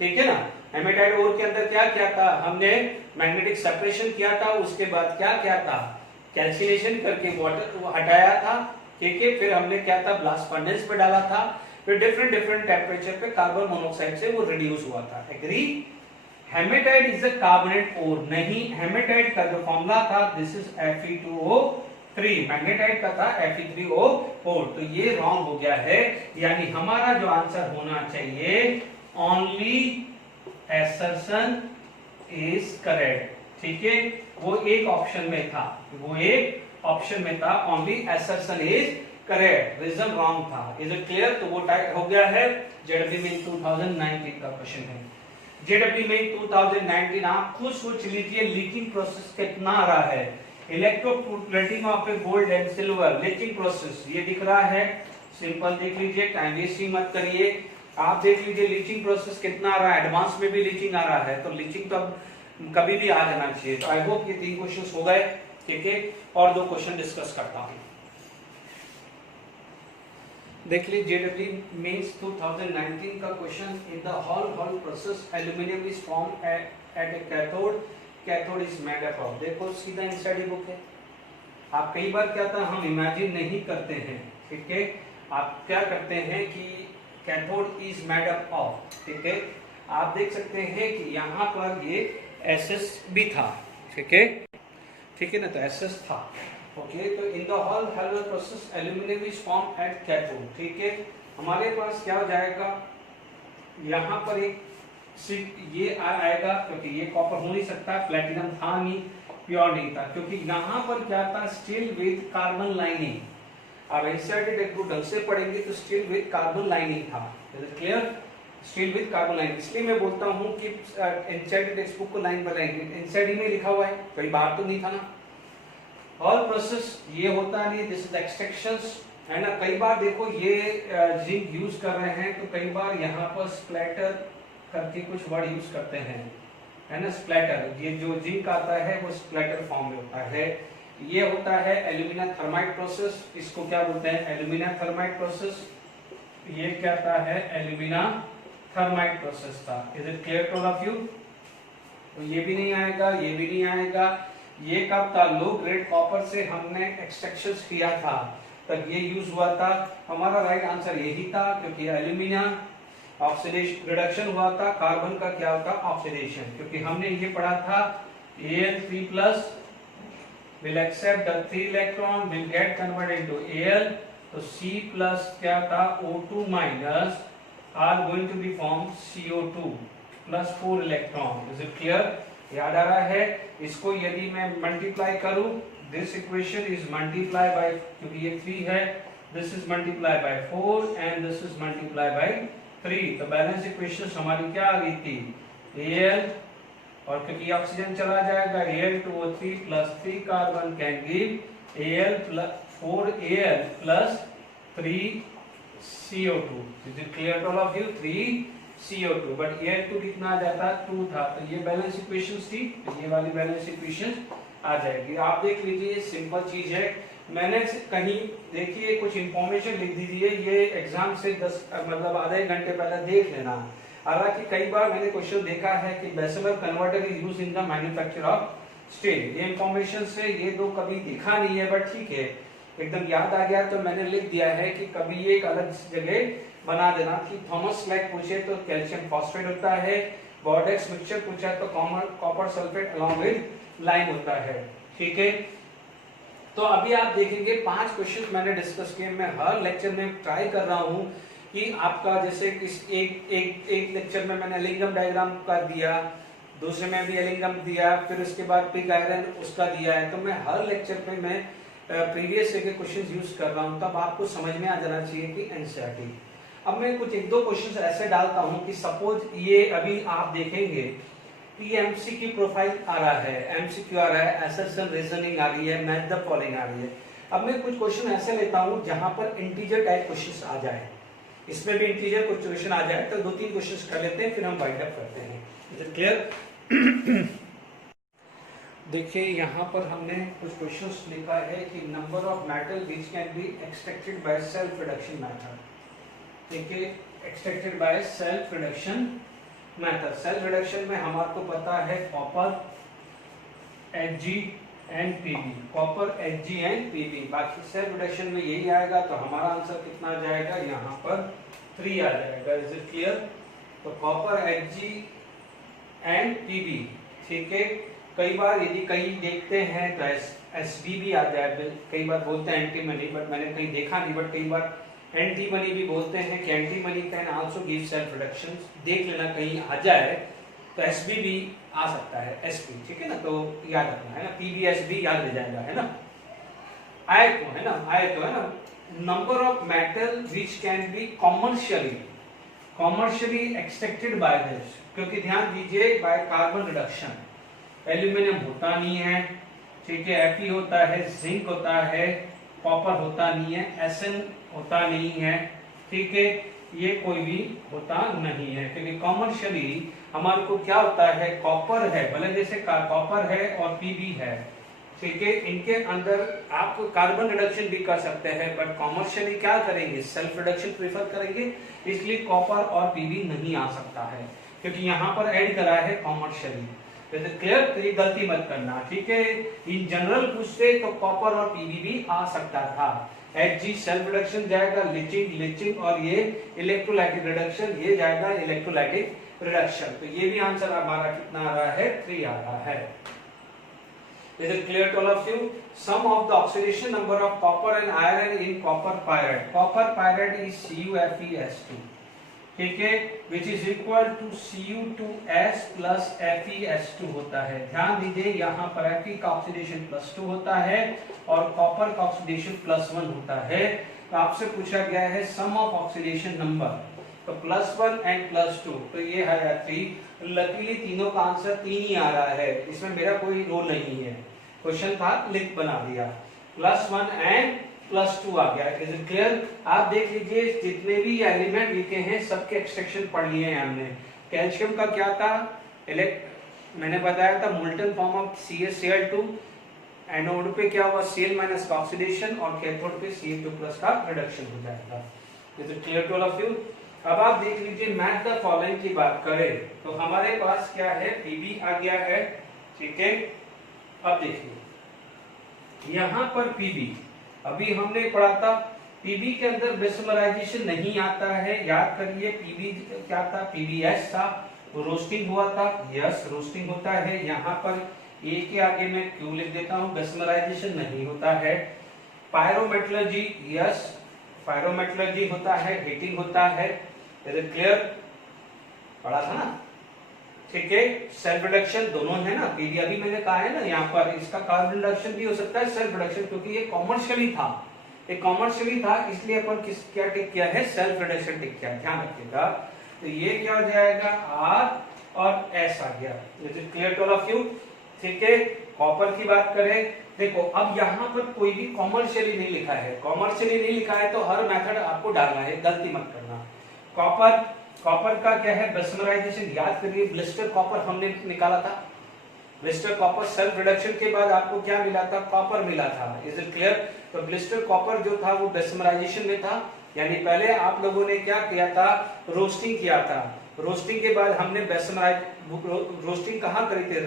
ठीक है ना। हेमेटाइट ओर के अंदर क्या क्या था? हमने मैग्नेटिक सेपरेशन किया था, उसके बाद क्या क्या था? कैल्सिनेशन करके वाटर हटाया था, ठीक है, फिर हमने क्या था? ब्लास्ट फर्नेस पे डाला था, फिर डिफरेंट टेम्परेचर पे कार्बन मोनोऑक्साइड से वो रिड्यूस हुआ था। Agree? Hematite is a carbonate ore, नहीं, हेमेटाइट का जो फॉर्मूला था दिस इज Fe2O3, मैग्नेटाइट का था Fe3O4, तो ये रॉन्ग हो गया है, यानी हमारा जो आंसर होना चाहिए ओनली असर्शन इज करेक्ट, ठीक है, वो एक ऑप्शन में था, वो एक ऑप्शन में था, only assertion is correct, reason wrong था। Is it clear? तो वो टाइप हो गया है जेडब्ल्यू में 2019 का क्वेश्चन है। जेडब्ल्यू में 2019 आप खुद सोच लीजिए लीचिंग प्रोसेस कितना आ रहा है, electroplating of A gold and silver leaching process, ये दिख रहा है, सिंपल देख लीजिए, टाइम वेस्टिंग मत करिए, आप देख लीजिए लीचिंग प्रोसेस कितना आ रहा है, एडवांस में भी लीचिंग आ रहा है, तो लीचिंग तो अब कभी भी आ जाना चाहिए। तो आई होप ये 3 क्वेश्चंस हो गए, ठीक है, और 2 क्वेश्चन डिस्कस करता हूं। देख लीजिए जेडब्ल्यू मींस 2019 का question, in the Hall process aluminium is form at a cathode is made up of, देखो सीधा इनसाइड बुक है। आप कई बार क्या था, हम इमेजिन नहीं करते हैं, ठीक है, आप क्या करते हैं कि cathode is made up of, ठीक है, आप देख सकते हैं कि यहाँ पर ये एसएस भी था, ठीक है, ठीक है ना, तो एसएस था, ओके। तो इन the Hall process aluminium is form at cathode, ठीक है, हमारे पास क्या हो जाएगा, यहाँ पर एक ये आएगा क्योंकि ये कॉपर हो नहीं सकता, प्लेटिनम था नहीं, प्योर नहीं था, क्योंकि यहाँ पर क्या था, स्टील विद कार्बन लाइनिंग। अब एनसीईआरटी टेक्स्ट बुक ढंग से पढ़ेंगे तो स्टील विद कार्बन लाइनिंग था, is it clear, steel with carbon lining. इसलिए मैं बोलता हूँ कि एनसीईआरटी टेक्स्ट बुक को लाइन बाय लाइन, एनसीईआरटी में लिखा हुआ है, कई बार तो नहीं था ना। ऑल प्रोसेस ये होता नहीं, दिस इज एक्सट्रैक्शंस, है ना। कई बार देखो ये जिंक यूज कर रहे हैं तो कई बार यहाँ पर स्प्लैटर करके कुछ वर्ड यूज करते हैं, है ना, स्प्लैटर। ये जो जिंक आता है वो स्प्लैटर फॉर्म में होता है। ये होता है एल्यूमिना थर्माइट प्रोसेस, इसको क्या बोलते हैं, एल्यूमिना थर्माइट प्रोसेस। ये क्या था है, एल्यूमिना थर्माइट प्रोसेस था। Is it clear to all of you? तो ये भी नहीं आएगा, ये भी नहीं आएगा। ये कब था, लो ग्रेड कॉपर से हमने एक्सट्रैक्शंस किया था तब ये यूज हुआ था। हमारा राइट आंसर यही था, क्योंकि एल्यूमिना ऑक्सीडेशन रिडक्शन हुआ था, कार्बन का क्या होता ऑक्सीडेशन, क्योंकि हमने ये पढ़ा था Al3+ will accept the 3 electron will get converted into Al, तो C+ क्या था, O2- are going to be formed CO2 plus 4 electron। is it clear? याद आ रहा है? इसको यदि मैं मल्टीप्लाई करूं, this equation is multiply by, क्योंकि ये 3 है, this is multiply by 4 and this is multiply by 3, तो बैलेंस इक्वेशन हमारी क्या आ गई थी, Al, और क्योंकि ऑक्सीजन चला जाएगा, Al2O3 plus 3 carbon can give Al plus 4Al plus 3 CO2। Is it clear to all of you? 3 CO2, but Al2 कितना आ जाता, 2 था, तो ये बैलेंस इक्वेशंस थी, तो ये वाली बैलेंस इक्वेशन आ जाएगी। आप देख लीजिए, सिंपल चीज है। मैंने कहीं देखिए कुछ इंफॉर्मेशन लिख दीजिए, ये एग्जाम से 10 मतलब आधे घंटे पहले देख लेना। हालांकि कई बार मैंने क्वेश्चन देखा है कि basilar converter is used in the manufacture of steel. ये इंफॉर्मेशन से ये दो कभी देखा नहीं है, बट ठीक है, एकदम याद आ गया तो मैंने लिख दिया है कि कभी ये एक अलग जगह बना देना कि थॉमस स्लैग पूछे तो कैल्शियम फॉस्फेट होता है, बॉर्डेक्स मिक्सचर पूछा तो copper sulphate along with lime होता है, ठीक है। तो अभी आप देखेंगे 5 क्वेश्चन मैंने डिस्कस किए। मैं हर लेक्चर में ट्राई कर रहा हूं कि आपका जैसे इस एक लेक्चर में मैंने एलिंगम डायग्राम का दिया, दूसरे में भी एलिंगम दिया, फिर उसके बाद पिग आयरन उसका दिया है। तो मैं हर लेक्चर पे मैं प्रीवियस के क्वेश्चन यूज कर रहा हूं, तब आपको समझ में आ जाना चाहिए कि एनसीईआरटी। अब मैं कुछ 1-2 क्वेश्चन ऐसे डालता हूं कि सपोज ये अभी आप देखेंगे कि एमसीक्यू प्रोफाइल आ रहा है, एमसीक्यू आ रहा है, असर्शन रीजनिंग आ रही है, मैच द फॉलोइंग आ रही है। अब मैं कुछ क्वेश्चन ऐसे लेता हूं जहां पर इंटीजर टाइप क्वेश्चंस आ जाए, इसमें भी इंटीजर कुछ क्वेश्चन आ जाए, तो 2-3 क्वेश्चंस कर लेते हैं, फिर हम वाइंड अप करते हैं। Is it clear? देखिए यहाँ पर हमने कुछ क्वेश्चंस लिखा है कि number of metal which can be extracted by self reduction method. देखिए, extracted by self reduction method. Self reduction में हमारे को पता है copper, Hg and Pb, copper, Hg and Pb। बाकी सेल्फ रिडक्शन में यही आएगा, तो हमारा आंसर कितना आ जाएगा, यहाँ पर 3 आ जाएगा। Is it clear? तो कॉपर, Hg एंड Pb, ठीक है। कई बार यदि कहीं देखते हैं तो Sb भी आ जाए, कई बार बोलते हैं एंटीमनी, बट मैंने कहीं देखा नहीं, बट कई बार एंटीमनी भी बोलते हैं कि antimony can also give self reduction. देख लेना कहीं आ जाए तो Sb भी आ सकता है, Sp, ठीक है ना, तो याद रखना है ना, Pb Sb याद रह जाएगा, है ना। आए तो है ना, number of metal which can B commercially extracted by this, क्योंकि ध्यान दीजिए बाय कार्बन रिडक्शन एल्यूमिनियम होता नहीं है, ठीक है, Fe होता है, जिंक होता है, कॉपर होता नहीं है, Sn होता नहीं है, ठीक है, ये कोई भी होता नहीं है, क्योंकि कॉमर्शियली हमारे को क्या होता है, कॉपर है, भले जैसे कॉपर है और Pb है, ठीक है, इनके अंदर आप कार्बन रिडक्शन भी कर सकते हैं, बट कॉमर्शियली क्या करेंगे, सेल्फ रिडक्शन प्रेफर करेंगे, इसलिए कॉपर और Pb नहीं आ सकता है, क्योंकि यहाँ पर ऐड करा है कॉमर्शियली। क्लियर? तो ये गलती मत करना, ठीक है। इन जनरल पूछते तो कॉपर और Pb भी आ सकता था। Hg सेल्फ रिडक्शन जाएगा, लिचिंग और ये इलेक्ट्रोलाइटिक रिडक्शन, ये जाएगा इलेक्ट्रोलाइटिक रिडक्शन। तो ये भी आंसर हमारा कितना आ रहा है, 3 आ रहा है। Is it clear to all of you? Sum of the oxidation number of copper and iron in copper pyrite. Copper pyrite is CuFeS2. ठीक है, which is equal to Cu2S plus FeS2 होता है। ध्यान दीजिए यहाँ पर Fe का oxidation +2 होता है और कॉपर का ऑक्सीडेशन +1 होता है। तो आपसे पूछा गया है सम ऑफ ऑक्सीडेशन नंबर, तो +1 एंड +2, तो ये है 3। लकीली तीनों का आंसर 3 ही आ रहा है, इसमें मेरा कोई रोल नहीं है, क्वेश्चन था लिख बना दिया। +1 एंड +2 आ गया। Is it clear? आप देख लीजिए जितने भी एलिमेंट लिखे हैं सबके एक्सट्रैक्शन पढ़ लिए हैं हमने। कैल्शियम का क्या था, मैंने बताया था molten form of CaCl2, anode पे क्या हुआ Cl- का ऑक्सीडेशन और कैथोड पे Ca2+ का रिडक्शन हो जाएगा। Is it clear to all of you? अब आप देख लीजिए मैथ द फॉलोइंग की बात करें तो हमारे पास क्या है, Pb आ गया है, ठीक है। अब देखिए यहाँ पर Pb अभी हमने पढ़ा था, Pb के अंदर बेसमराइजेशन नहीं आता है, याद करिए। Pb क्या था, PbS था, रोस्टिंग हुआ था, यस रोस्टिंग होता है। यहाँ पर A के आगे मैं Q लिख देता हूँ, बेसमराइजेशन नहीं होता है। पायरोमेटलर्जी, यस पायरोमेटलर्जी होता है, हीटिंग होता है। Is it clear? पढ़ा था ना, ठीक है। सेल्फ रिडक्शन दोनों है ना, Pb अभी मैंने कहा है ना, यहाँ पर इसका कार्बन रिडक्शन भी हो सकता है, सेल्फ रिडक्शन, क्योंकि ये कॉमर्शियली था, ये कॉमर्शियली था, इसलिए अपन किस क्या टिक किया है, सेल्फ रिडक्शन टिक किया। ध्यान रखिएगा। तो ये क्या हो जाएगा, R और S आ गया। Is it clear to all of you? ठीक है। कॉपर की बात करें, देखो अब यहाँ पर कोई भी कॉमर्शियली नहीं लिखा है, कॉमर्शियली नहीं लिखा है तो हर मेथड आपको डालना है, गलती मत करना। कॉपर का क्या है, बेसमराइजेशन, याद करिए ब्लिस्टर कॉपर हमने निकाला था, ब्लिस्टर कॉपर सेल्फ रिडक्शन के बाद आपको क्या मिला था, कॉपर मिला था। Is it clear? तो ब्लिस्टर कॉपर जो था वो बेसमराइजेशन में था, यानी पहले आप लोगों ने क्या किया था, रोस्टिंग किया था। रोस्टिंग के बाद हमने रोस्टिंग कहाँ करी थी,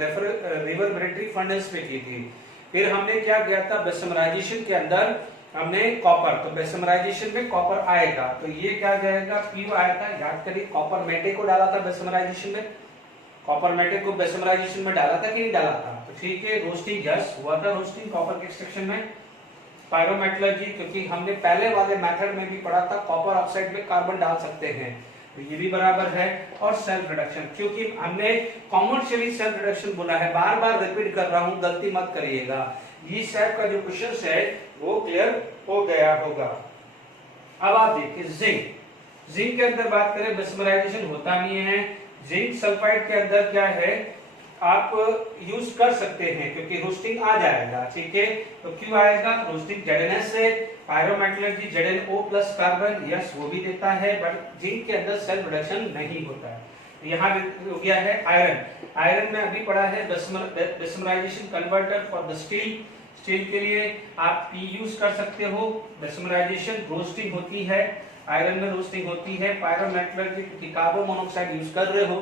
रिवर्बरेटरी फर्नेस पे की थी। फिर हमने क्या किया था, बेसमराइजेशन के अंदर हमने कॉपर, तो बेसमराइजेशन में कॉपर आएगा, तो ये क्या जाएगा, Q आया था। याद करिए कॉपर मेटे को डाला था बेसमराइजेशन में, कॉपर मेटे को बेसमराइजेशन में डाला था कि नहीं डाला था, तो ठीक है। रोस्टिंग, यस हुआ था रोस्टिंग कॉपर के एक्सट्रैक्शन में। पायरोमेटलर्जी, क्योंकि हमने पहले वाले मेथड में भी पढ़ा था कॉपर ऑक्साइड में कार्बन डाल सकते हैं, तो ये भी बराबर है। और सेल्फ रिडक्शन, क्योंकि हमने कॉमर्शियली सेल्फ रिडक्शन बोला है, बार बार रिपीट कर रहा हूं, गलती मत करिएगा। इस टाइप का जो क्वेश्चन है वो क्लियर हो गया होगा। अब आप देखिए जिंक के अंदर बात करें, बेसमराइजेशन होता नहीं है। जिंक सल्फाइड के अंदर क्या है, आप यूज कर सकते हैं क्योंकि रोस्टिंग आ जाएगा, ठीक है। तो क्यों आएगा, रोस्टिंग ZnS से, पायरोमेटलर्जी ZnO+ कार्बन, यस वो भी देता है, बट जिंक के अंदर सेल्फ रिडक्शन नहीं होता है। यहाँ हो गया है आयरन में अभी पढ़ा है बेसमराइजेशन कन्वर्टर फॉर द स्टील के लिए आप P यूज कर सकते हो। बेसमराइजेशन रोस्टिंग होती है, आयरन में रोस्टिंग होती है। पायरोमेटलर्जी क्योंकि कार्बन मोनोऑक्साइड यूज कर रहे हो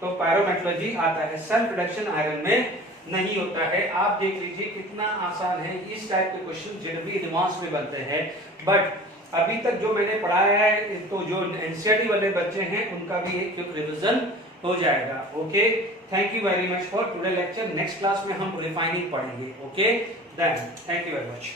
तो पायरोमेटलर्जी आता है। सेल्फ रिडक्शन आयरन में नहीं होता है। आप देख लीजिए कितना आसान है, इस टाइप के क्वेश्चन जनरली एडवांस में बनते हैं, बट अभी तक जो मैंने पढ़ाया है तो जो एनसीईआरटी वाले बच्चे हैं उनका भी एक क्विक रिवीजन हो जाएगा। Okay, thank you very much for today lecture. Next class में हम रिफाइनिंग पढ़ेंगे। Okay then, thank you very much.